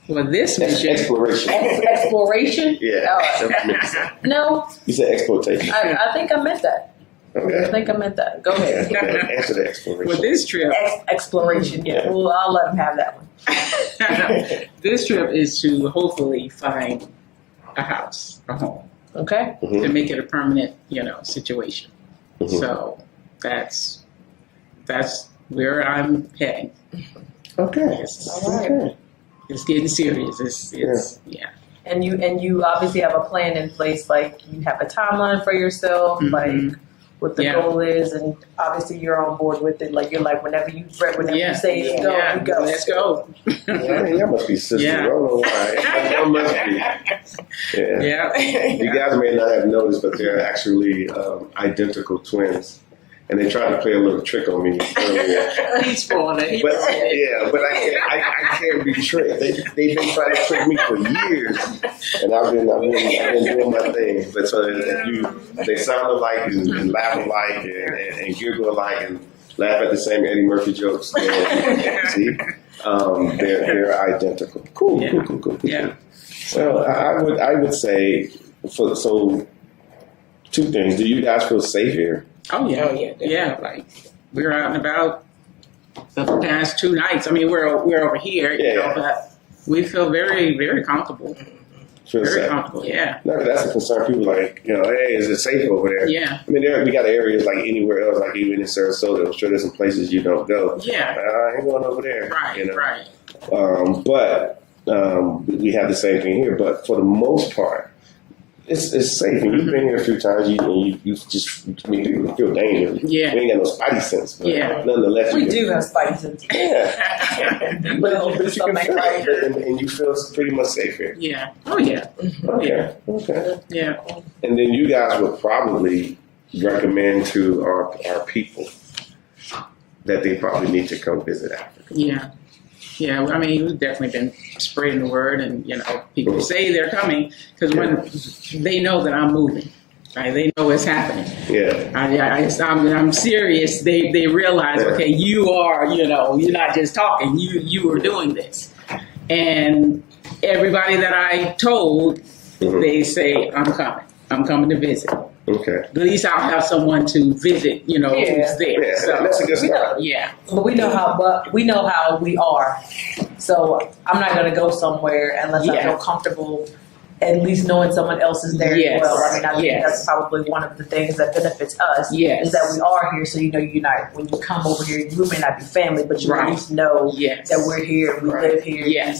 Well, this mission. Exploration. Exploration? Yeah. That makes sense. No, You said exploitation. I think I meant that. I Okay. think I meant that. Go ahead. Answer the exploration. Well, this trip. Exploration, yeah. Well, I'll let him have that one. This trip is to hopefully find a house, a home, Okay? Mhm. to make it a permanent, you know, situation. Mhm. So that's where I'm heading. Okay. It's, Okay. it's getting serious. It's yeah. And you obviously have a plan in place, like you have a timeline for yourself, Mhm. like what the Yeah. goal is, and obviously you're on board with it. Like you're like whenever you Yeah. say it's go, Yeah, we go. let's go. I mean, y'all must be sisters. Yeah. I don't know why. Y'all must be. Yeah. Yeah. You guys may not have noticed, but they're actually identical twins. And they tried to play a little trick on me earlier. He's falling. But I can't be tricked. They've been trying to trick me for years, and I've been doing my thing. But so if they sound alike and laugh alike and giggle alike and laugh at the same Eddie Murphy jokes. See, they're identical. Cool. Yeah. So I would say so. Two things. Do you guys feel safe here? Oh yeah. Oh, yeah, definitely. Yeah. Like we're out and about the past 2 nights. I mean, we're over here, you know, but we feel very, very comfortable. Feel Very safe? comfortable. Yeah. No, that's a concern. People like, hey, is it safe over there? Yeah. I mean, we got areas like anywhere else, like even in Sarasota. I'm sure there's some places you don't go. Yeah. I ain't going over there. Right. You know? Right. But we have the same thing here, but for the most part, it's safe. And you've been here a few times, you just, I mean, you feel danger. Yeah. You ain't got no spidey sense, but nonetheless. We do have spidey sense. Yeah. but you can feel it, and you feel pretty much safe here. Yeah. Oh, yeah. Okay. Yeah. And then you guys would probably recommend to our people that they probably need to come visit Africa. Yeah. Yeah, I mean, we've definitely been spreading the word, and people say they're coming because when they know that I'm moving, right? They know it's happening. Yeah, I'm serious. They realize, okay, you are, you're not just talking. You are doing this, and everybody that I told, they say I'm coming. I'm coming to visit. Okay. At least I'll have someone to visit, who's there. Yeah, so that's a good start. But we know how we are. So I'm not gonna go somewhere unless I feel comfortable at least knowing someone else is there as well. I mean, I think that's probably one of the things that benefits us is that we are here. So you're not, when you come over here, you may not be family, but you at least know that we're here, we live here.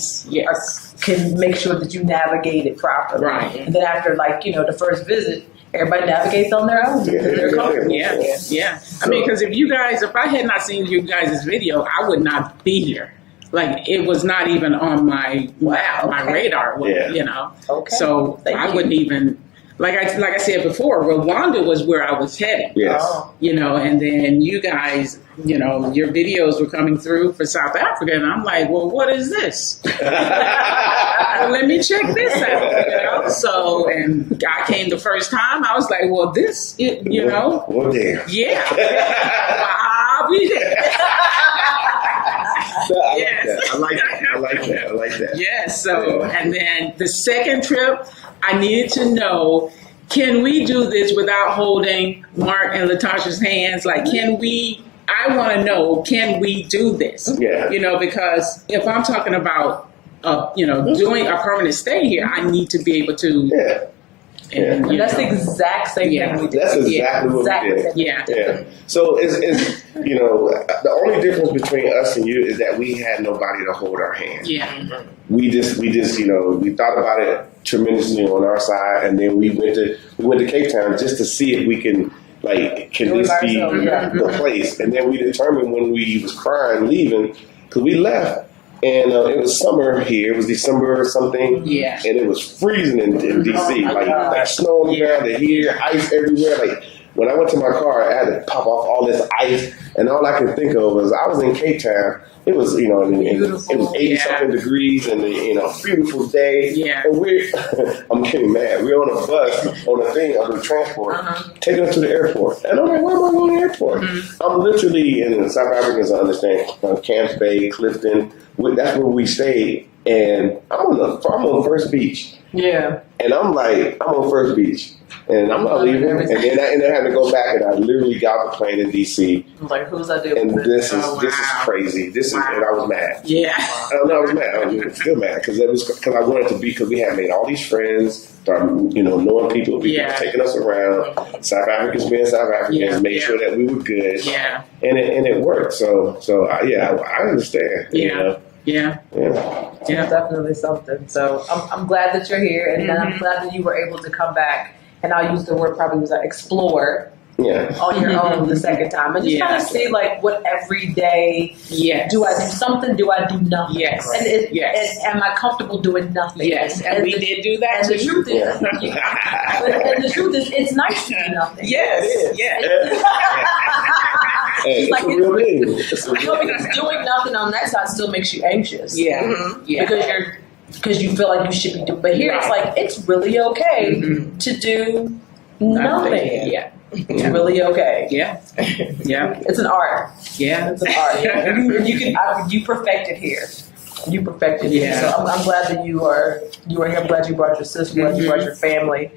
Can make sure that you navigate it properly. Right. And then after the first visit, everybody navigates on their own because they're comfortable. Yeah. I mean, because if I had not seen you guys' video, I would not be here. Like, it was not even on my my radar. Okay. So I wouldn't even. Like I said before, Rwanda was where I was heading. Yes. And then you guys, your videos were coming through for South Africa, and I'm like, well, what is this? Well, let me check this out. So, and I came the first time, I was like, well, this, Well, damn. Yeah. I'll be there. I like that. Yes. So, and then the second trip, I needed to know, can we do this without holding Mark and Latasha's hands? Like, I want to know, can we do this? Yeah. Because if I'm talking about, doing a permanent stay here, I need to be able to. Yeah. And that's the exact same thing we did. That's exactly what we did. Yeah. So it's the only difference between us and you is that we had nobody to hold our hand. Yeah. We just we thought about it tremendously on our side, and then we went to Cape Town just to see if we can this be the place, and then we determined when we was crying leaving because we left. And it was summer here. It was December or something. Yeah. And it was freezing in D.C. Like snow on the ground, the here, ice everywhere. Like when I went to my car, I had to pop off all this ice, and all I could think of was I was in Cape Town. It was it was 80 something degrees and beautiful day. Yeah. And I'm getting mad. We're on a bus on the transport, taking us to the airport. And I'm like, why am I going to the airport? I'm literally in South Africans understand Camps Bay, Clifton. That's where we stayed, and I'm on First Beach. Yeah. And I'm on First Beach, and I'm not leaving. And then I ended up having to go back, and I literally got off the plane in D.C. I was like, who's I dealing And with? this is crazy. And I was mad. Yeah. I was mad. I was still mad because I wanted to be, because we had made all these friends, started knowing people taking us around. South Africans being South Africans, made sure that we were good. Yeah. And it worked. So I understand. Yeah. It's definitely something. So I'm glad that you're here, and then I'm glad that you were able to come back. And I'll use the word probably was explore on your own the second time, and just kind of see what every day. Yes. Do I do something? Do I do nothing? Yes. And and am I comfortable doing nothing? Yes. And we did do that and too. The truth is, and the truth is, it's nice to do nothing. Yes. Yes. It's a real thing. Because doing nothing on that side still makes you anxious. Yeah. Because you feel like you should be doing. But here it's really okay to do nothing. Yeah. It's really okay. Yeah. Yeah. It's an art. Yeah. It's an art. And you perfected here. You perfected here. So I'm glad that you are here. I'm glad you brought your sister. Glad you brought your family.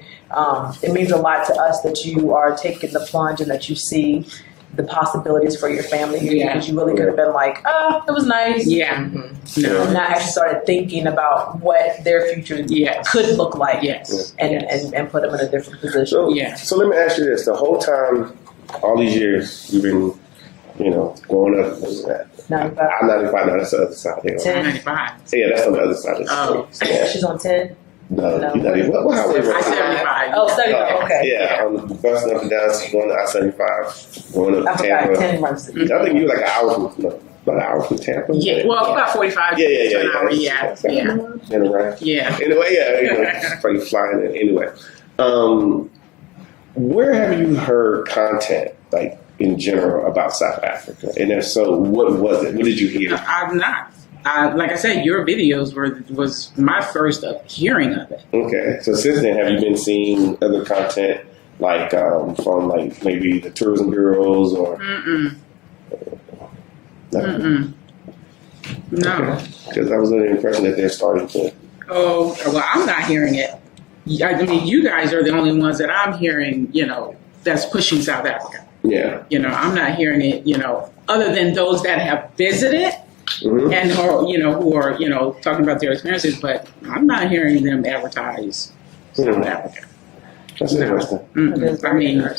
It means a lot to us that you are taking the plunge and that you see the possibilities for your family here, because you really could have been like, it was nice. Yeah. No. And I actually started thinking about what their future could look like. Yes. And put them in a different position. So let me ask you this: the whole time, all these years, you've been growing up, what was that? 95. I'm 95, no, that's the other side. 10. 95. Yeah, that's on the other side of the street. Yeah. She's on 10. No, you're not even. What highway I'm were you? 75. Oh, 75. Okay. Yeah, on the bus up and down, going to I-75, going I up to forgot Tampa. 10 runs. I think you were like an hour from, about an hour from Tampa. Yeah, well, about 45 Yeah. to an hour. Yeah. And around. Yeah. Anyway, it's probably flying in. Anyway, where have you heard content, like, in general about South Africa? And if so, what was it? What did you hear? I'm not. Like I said, your videos was my first hearing of it. Okay, so since then, have you been seeing other content, like, from, like, maybe the tourism bureaus or? No. Because I was under the impression that they're starting to. Oh, well, I'm not hearing it. I mean, you guys are the only ones that I'm hearing, that's pushing South Africa. Yeah. I'm not hearing it, other than those that have visited and who are, talking about their experiences, but I'm not hearing them advertise South Africa. That's interesting. I mean,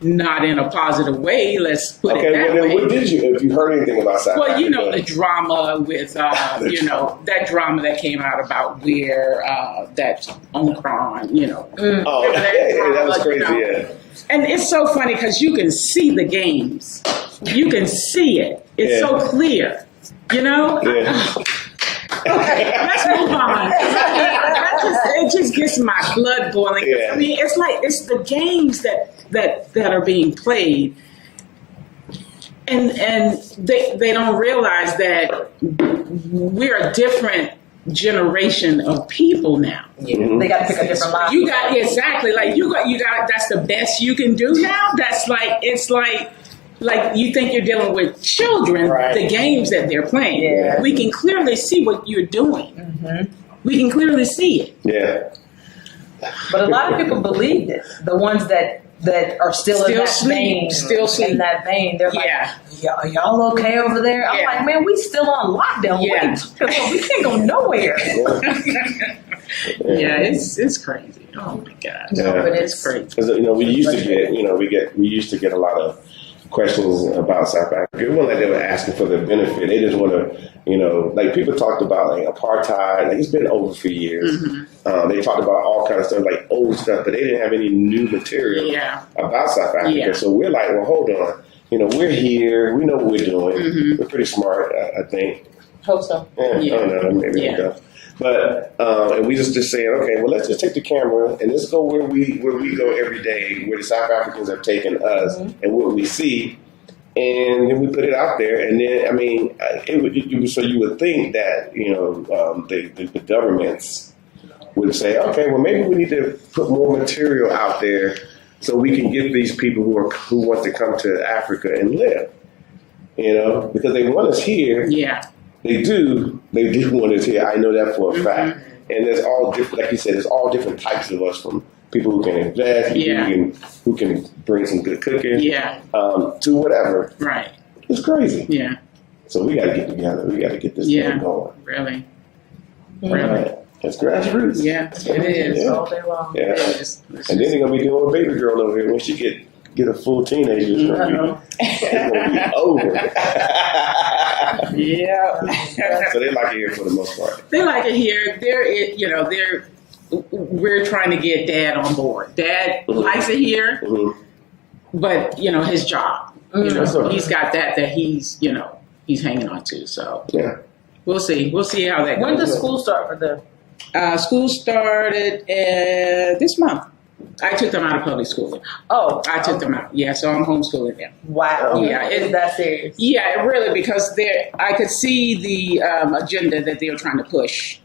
not in a positive way. Let's put it that way. What did you? If you heard anything about South Africa? Well, the drama with, that drama that came out about where that Omicron, Oh, that was crazy. Yeah. And it's so funny because you can see the games. You can see it. It's so clear. Yeah. Okay, let's move on. It just gets my blood boiling. Yeah. I mean, it's the games that are being played, and they don't realize that we're a different generation of people now. Yeah. They got to pick a different line. You got exactly like you got. That's the best you can do now. That's like it's like you think you're dealing with children. Right. The games that they're playing. Yeah. We can clearly see what you're doing. We can clearly see it. Yeah. But a lot of people believe this. The ones that are still in that vein. Still sleep. In that vein. They're like, Yeah. are y'all okay over there? I'm like, man, we still on lockdown. Yeah. Wait, we can't go nowhere. Yeah, it's crazy. Oh my God. Yeah. But It's crazy. Because we used to get a lot of questions about South Africa. It wasn't like they were asking for the benefit. They just want to, like people talked about like apartheid. Like it's been over for years. They talked about all kinds of stuff, like old stuff, but they didn't have any new material about South Africa. Yeah. So we're like, well, hold on. We're here. We know what we're doing. We're pretty smart, I think. Hope so. Yeah. I don't know. Maybe we go. But and we just saying, okay, well, let's just take the camera and let's go where we go every day, where the South Africans have taken us and what we see, and then we put it out there. And then, I mean, so you would think that the governments would say, okay, well, maybe we need to put more material out there so we can get these people who want to come to Africa and live, because they want us here. Yeah. They do want us here. I know that for a fact. And there's all different, like you said, there's all different types of us, from people who can invest, who can bring some good cooking, to whatever. Right. It's crazy. Yeah. So we got to get together. We got to get this thing going. Really. Right. It's grassroots. Yeah, it is. All day long. Yeah. It is. And then they're gonna be doing a baby girl over here when she get a full teenager. It's gonna be over. Yeah. So they like it here for the most part. They like it here. We're trying to get Dad on board. Dad likes it here, but his job. He's got that he's he's hanging on to. So we'll see. We'll see how that goes. When does school start for them? School started this month. I took them out of public school. Oh, I took them out. Yeah, so I'm homeschooling them. Wow. Yeah, Is that serious? Yeah, really, because I could see the agenda that they were trying to push.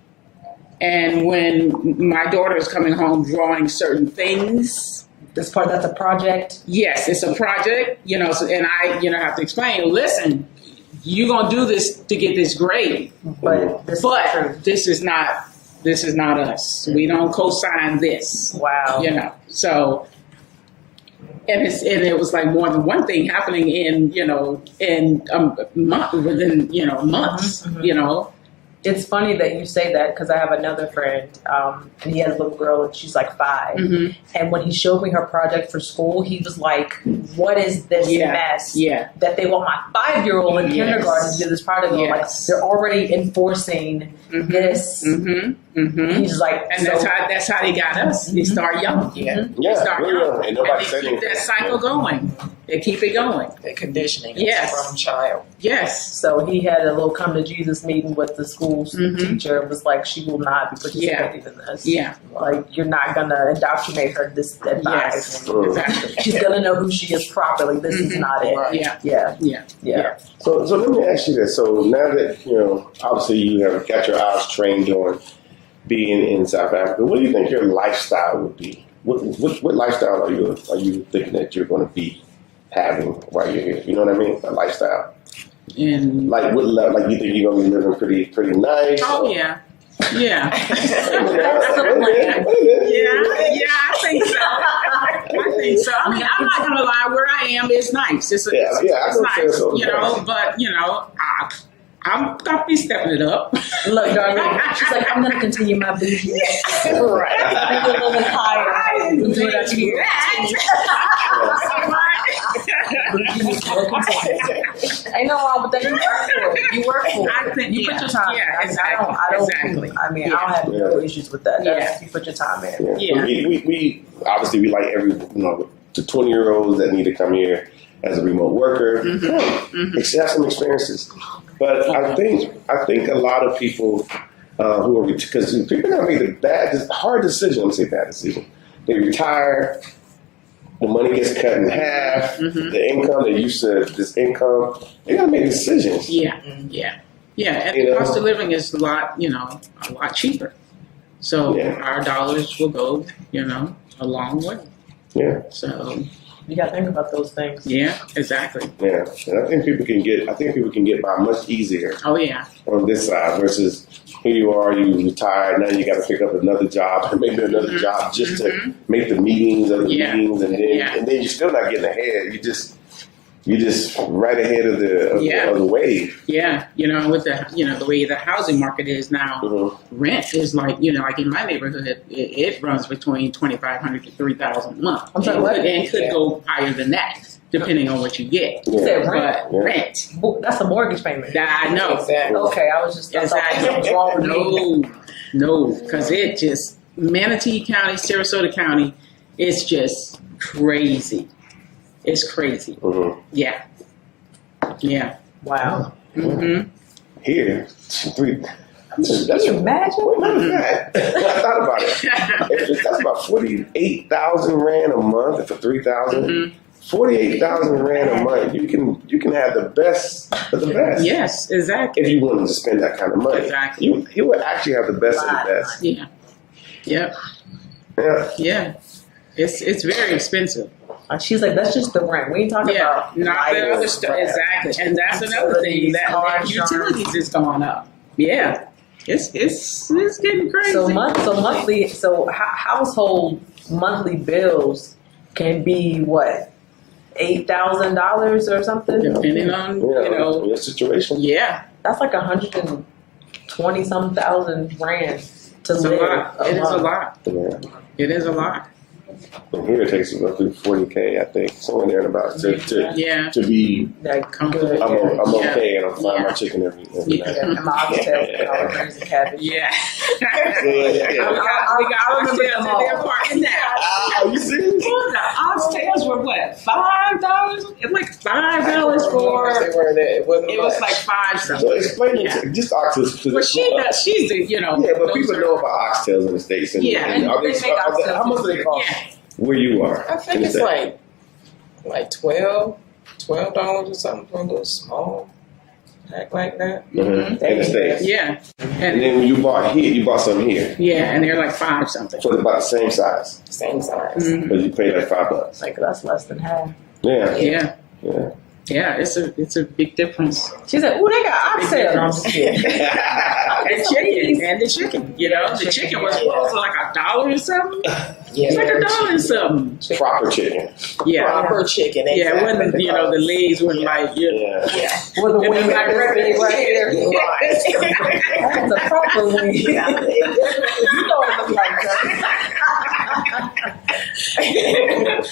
And when my daughter is coming home drawing certain things. That's a project? Yes, it's a project, and I, have to explain, listen, you're going to do this to get this grade. But this is not us. We don't co-sign this. Wow. So, and it was like more than one thing happening in a month, within, months, It's funny that you say that because I have another friend, and he has a little girl, and she's like 5. Mhm. And when he showed me her project for school, he was like, "What is this mess? Yeah. That they want my 5-year-old in kindergarten to do this project? Yes. Like they're already enforcing this." Mm-hmm. Mm-hmm. He's like, And that's how they got us. They start young. Yeah. They start young. And nobody they said keep anything. that cycle going. They keep it going. The conditioning Yes. from child. Yes. So he had a little come to Jesus meeting with the school's teacher and was like, "She will not be participating in this. Yeah. Like you're not gonna indoctrinate her this at 5. Yes. Mm. Exactly. She's gonna know who she is properly. This is not it." Yeah. Yeah. Yeah. Yeah. So let me ask you this. So now that, obviously you have got your eyes trained on being in South Africa, what do you think your lifestyle would be? What lifestyle are you thinking that you're going to be having while you're here? You know what I mean? A lifestyle. And Like what level? Like you think you're going to be living pretty nice? oh or- yeah. Yeah. That's the plan. Wait a minute. Yeah, I think so. I think so. I mean, I'm not gonna lie. Where I am is nice. It's I it's don't nice, say so. But I'm gonna be stepping it up. Look, darling, she's like, "I'm gonna continue my bougie." Right. I'm a little higher. I We'll do didn't it do Ain't no wrong with that. You work for it. You work for it. I think You put your time. Yeah, in. exactly. I don't. Exactly. I mean, I don't have no issues with that. That's, you put your time in. Yeah. We obviously we like every the 20-year-olds that need to come here as a remote worker. Have some experiences. But I think a lot of people who are because people have made a hard decision. I'm saying bad decision. They retire. The money gets cut in half. The income they used to this income. They gotta make decisions. Yeah. And the cost of living is a lot cheaper. So our dollars will go, a long way. Yeah. So You got to think about those things. yeah, exactly. Yeah. And I think people can get by much easier Oh yeah. on this side versus here you are, you retired, now you got to pick up another job and maybe another job just to make the meetings of the meetings, and then you're still not getting ahead. You just right ahead of the wave. Yeah, with the way the housing market is now, rent is like in my neighborhood, it runs between $2,500 to $3,000 a month. I'm sorry, what? And could go higher than that, depending on what you get. You said rent. But rent, That's a mortgage payment. that I know. Exactly. Okay, I was just I thought something was wrong with me. No, because it just Manatee County, Sarasota County, it's just crazy. It's crazy. Yeah. Wow. Here, three. That's Can you imagine? Matter of fact, I thought about it. That's about 48,000 rand a month for 3,000. 48,000 rand a month. You can have the best of the best. Yes, exactly. If you wanted to spend that kind of money, Exactly. you would actually have the best of the best. Yeah. Yep. Yeah. Yeah. It's very expensive. She's like, that's just the rent. We ain't talking about not the other stuff. Exactly. And that's another thing that utilities is going up. Yeah. It's getting crazy. So household monthly bills can be what, $8,000 or something? Depending on your situation. Yeah. That's like 120-some thousand rand to It's a live. lot. It is a lot. Yeah. It is a lot. And here it takes roughly 40K, I think, somewhere there about to be. Like, Comfortable. good. I'm Yeah. okay, and I'm frying Yeah. my chicken every Yeah. night. And my oxtails and all the crazy cabbage. Yeah. Yeah. We got oxtails in there part in that. Are you serious? The oxtails were what? $5? It was like $5 for. They were there. It wasn't It was much. like $5 something. So explain it. Just oxtails. But she's the Yeah, but people know about oxtails in the States. And, Yeah, and are they make oxtails. how much do they cost Yeah. where you are? I think it's like $12 or something for a little small pack like that. In the States. Yeah. And And then you bought some here yeah, and they're like $5 something. for about the same size, Same size. Mhm. but you pay like $5. Like, that's less than half. Yeah. Yeah. Yeah. Yeah, it's a big difference. She said, "Ooh, they got oxtails." No, I'm just kidding. And the chicken, you know, the chicken was like $1 or something. Yeah, It's like $1 or something. Proper chicken. Yeah. proper chicken. Exactly. Yeah, it wasn't, you know, the legs weren't like, Yeah. With the wing like this big right here. Right. That's a proper wing. You know it looks like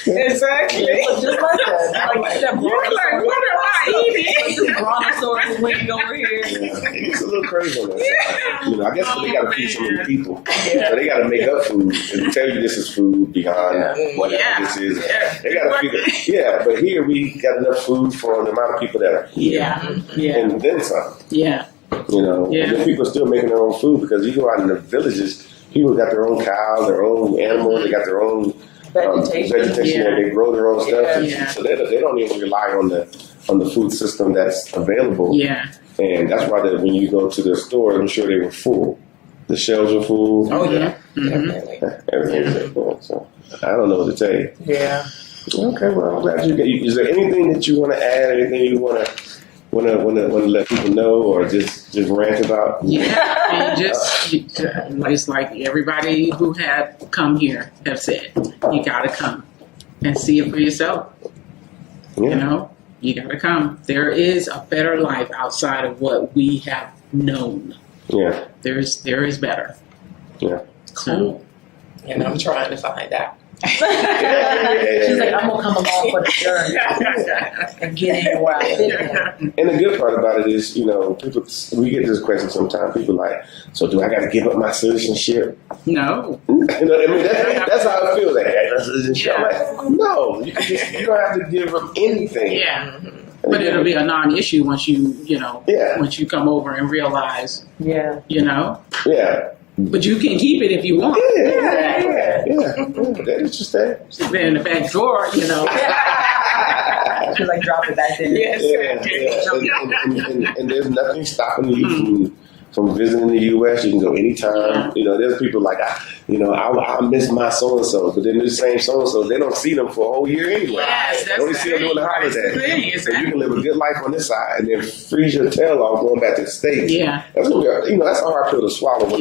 Exactly. It looks just like that. Like that you're like, what am I eating? This brontosaurus wing over here. It's a little crazy on that side. You know, I guess they got to feed so many people. So they got to make up food and tell you this is food beyond whatever this is. They got to feed it. Yeah, but here we got enough food for the amount of people that are here. Yeah. And then some. Yeah. You know, and then people are still making their own food because you go out in the villages, people got their own cows, their own animals, they got their own vegetation and they grow their own stuff. Yeah. So they don't even rely on the food system that's available. Yeah. And that's why when you go to the store, I'm sure they were full. The shelves were full. Oh yeah, Mm-hmm. definitely. Everything's full. So I don't know what to tell you. Yeah. Okay, well, I'm glad you get. Is there anything that you want to add? Anything you want to let people know, or just rant about? Yeah, and it's like everybody who had come here have said, you gotta come and see it for yourself. Yeah. You know, you gotta come. There is a better life outside of what we have known. Yeah. There is better. Yeah. So, And I'm trying to find out. She's like, I'm gonna come along for the journey and get in while I fit in. And the good part about it is, you know, people, we get this question sometimes. People like, so do I got to give up my citizenship? no. You know, I mean, that's how I feel. Like, that's citizenship. I'm like, no, you don't have to give up anything. Yeah. But it'll be a non-issue once once you come over and realize, Yeah. you know. Yeah. But you can keep it if you want. That is just that. Sit there in the back drawer, you know. She's like, drop it back there. Yes. And there's nothing stopping you from visiting the U.S. You can go anytime. You know, there's people like, I miss my so-and-so, but then this same so-and-so, they don't see them for a whole year anyway. Yes, they only see them during the holidays. So you can live a good life on this side and then freeze your tail off going back to the States. Yeah. That's a hard pill to swallow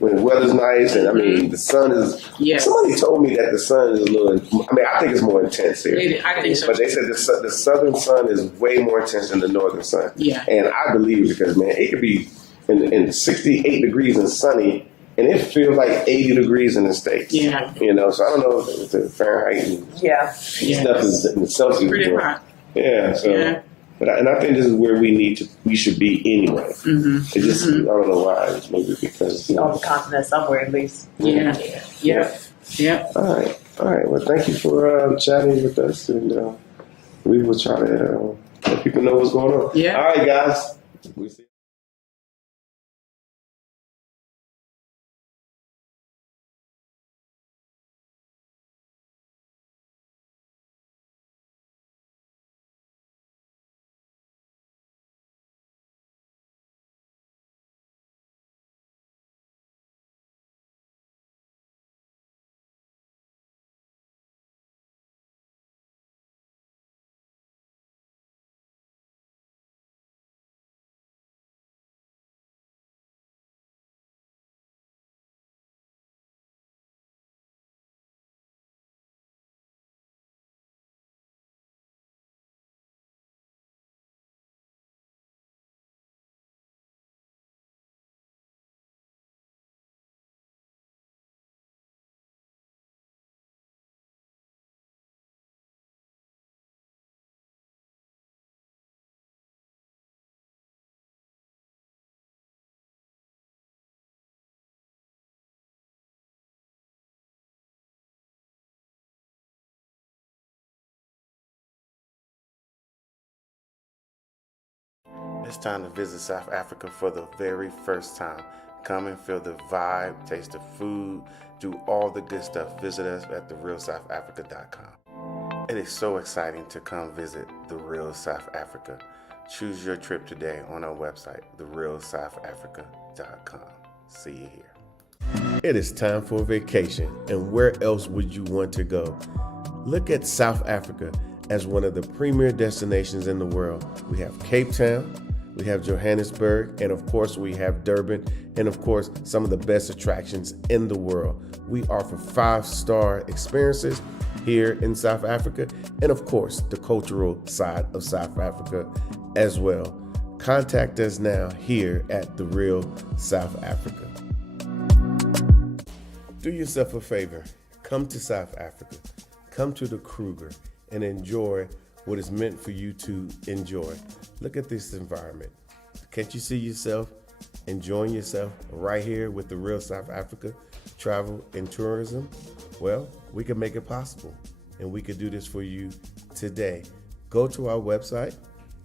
when the weather's nice and, I mean, the sun is... Yes. Somebody told me that the sun is a little... I mean, I think it's more intense here. I think so. But they said the southern sun is way more intense than the northern sun. Yeah. And I believe it because, man, it could be in 68 degrees and sunny, and it feels like 80 degrees in the States. Yeah. You know, so I don't know if the Fahrenheit and stuff is in the Celsius. Pretty hot. Yeah, so... Yeah. But I think this is where we should be anyway. Mm-hmm. It just, I don't know why. It's maybe because... On the continent somewhere, at least. Yeah. All right. Well, thank you for chatting with us, and we will try to let people know what's going on. Yeah. All right, guys. We see. It's time to visit South Africa for the very first time. Come and feel the vibe, taste the food, do all the good stuff. Visit us at therealsouthafrica.com. It is so exciting to come visit The Real South Africa. Choose your trip today on our website, therealsouthafrica.com. See you here. It is time for a vacation, and where else would you want to go? Look at South Africa as one of the premier destinations in the world. We have Cape Town, we have Johannesburg, and of course we have Durban, and of course some of the best attractions in the world. We offer 5-star experiences here in South Africa, and of course the cultural side of South Africa as well. Contact us now here at The Real South Africa. Do yourself a favor, come to South Africa, come to the Kruger, and enjoy what is meant for you to enjoy. Look at this environment. Can't you see yourself enjoying yourself right here with The Real South Africa Travel and Tourism? Well, we can make it possible, and we can do this for you today. Go to our website,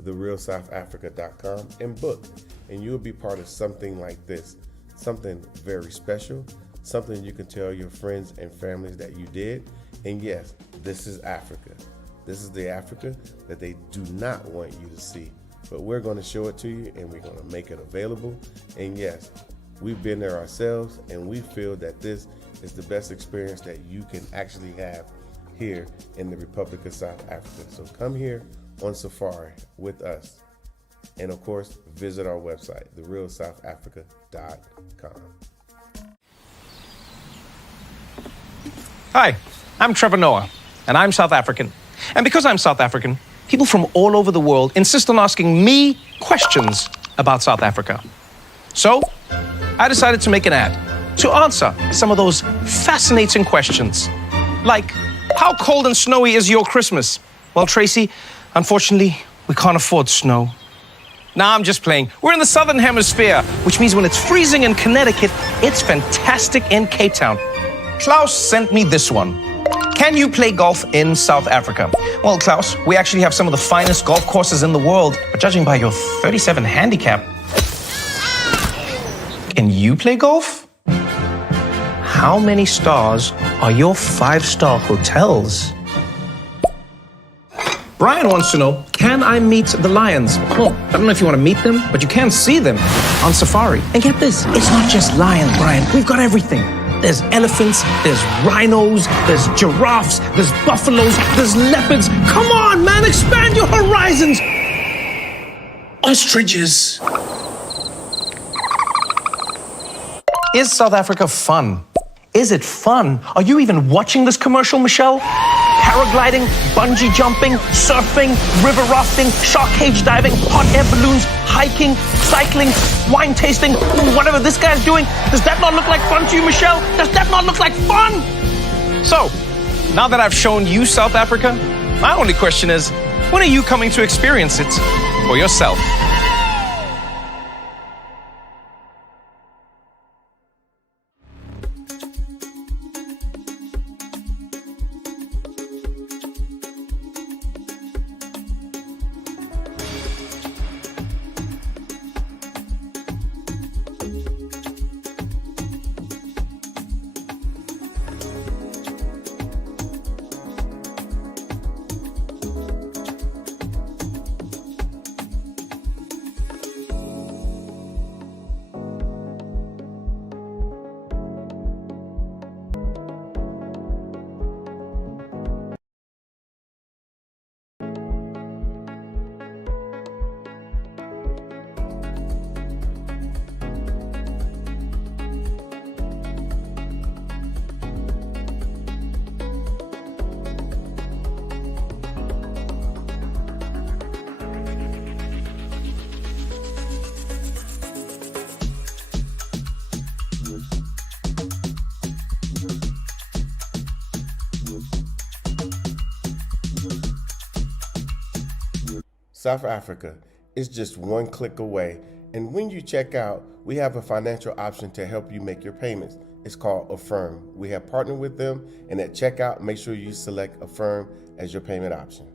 therealsouthafrica.com, and book, and you'll be part of something like this, something very special, something you can tell your friends and families that you did. And yes, this is Africa. This is the Africa that they do not want you to see, but we're going to show it to you, and we're going to make it available. And yes, we've been there ourselves, and we feel that this is the best experience that you can actually have here in the Republic of South Africa. So come here on safari with us, and of course visit our website, therealsouthafrica.com. Hi, I'm Trevor Noah, and I'm South African. And because I'm South African, people from all over the world insist on asking me questions about South Africa. So, I decided to make an ad to answer some of those fascinating questions. Like, how cold and snowy is your Christmas? Well, Tracy, unfortunately, we can't afford snow. Nah, I'm just playing. We're in the Southern Hemisphere, which means when it's freezing in Connecticut, it's fantastic in Cape Town. Klaus sent me this one. Can you play golf in South Africa? Well, Klaus, we actually have some of the finest golf courses in the world, but judging by your 37 handicap, can you play golf? How many stars are your 5-star hotels? Brian wants to know, can I meet the lions? Well, I don't know if you want to meet them, but you can see them on safari. And get this, it's not just lions, Brian. We've got everything. There's elephants, there's rhinos, there's giraffes, there's buffaloes, there's leopards. Come on, man, expand your horizons. Ostriches. Is South Africa fun? Is it fun? Are you even watching this commercial, Michelle? Paragliding, bungee jumping, surfing, river rafting, shark cage diving, hot air balloons, hiking, cycling, wine tasting, whatever this guy's doing. Does that not look like fun to you, Michelle? Does that not look like fun? So, now that I've shown you South Africa, my only question is, when are you coming to experience it for yourself? South Africa is just one click away, and when you check out, we have a financial option to help you make your payments. It's called Affirm. We have partnered with them, and at checkout, make sure you select Affirm as your payment option.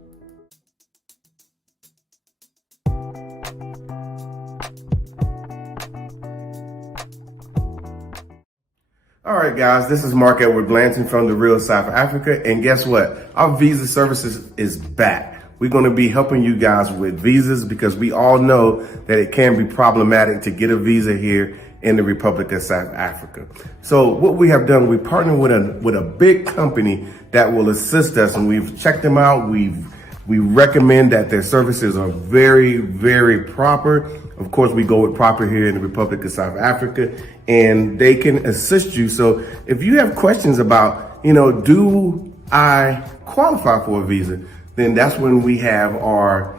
All right, guys, this is Mark Edward Blanton from The Real South Africa, and guess what? Our visa services is back. We're going to be helping you guys with visas because we all know that it can be problematic to get a visa here in the Republic of South Africa. So what we have done, we partnered with a big company that will assist us, and we've checked them out. We've We recommend that their services are very, very proper. Of course, we go with proper here in the Republic of South Africa, and they can assist you. So if you have questions about, do I qualify for a visa, then that's when we have our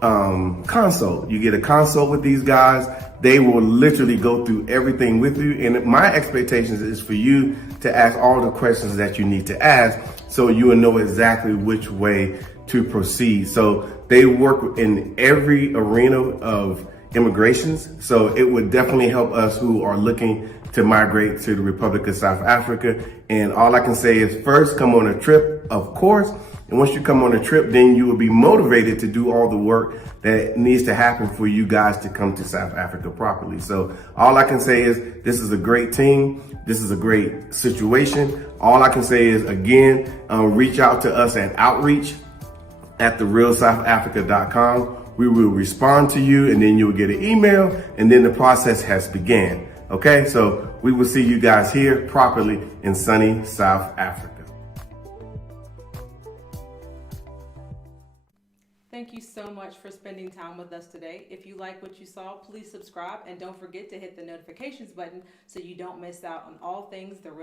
consult. You get a consult with these guys. They will literally go through everything with you. And my expectations is for you to ask all the questions that you need to ask so you will know exactly which way to proceed. So they work in every arena of immigrations. So it would definitely help us who are looking to migrate to the Republic of South Africa. And all I can say is first, come on a trip, of course. And once you come on a trip, then you will be motivated to do all the work that needs to happen for you guys to come to South Africa properly. So all I can say is this is a great team. This is a great situation. All I can say is, again, reach out to us at outreach@therealsouthafrica.com. We will respond to you, and then you'll get an email, and then the process has began. Okay, so we will see you guys here properly in sunny South Africa. Thank you so much for spending time with us today. If you like what you saw, please subscribe and don't forget to hit the notifications button so you don't miss out on all things The Real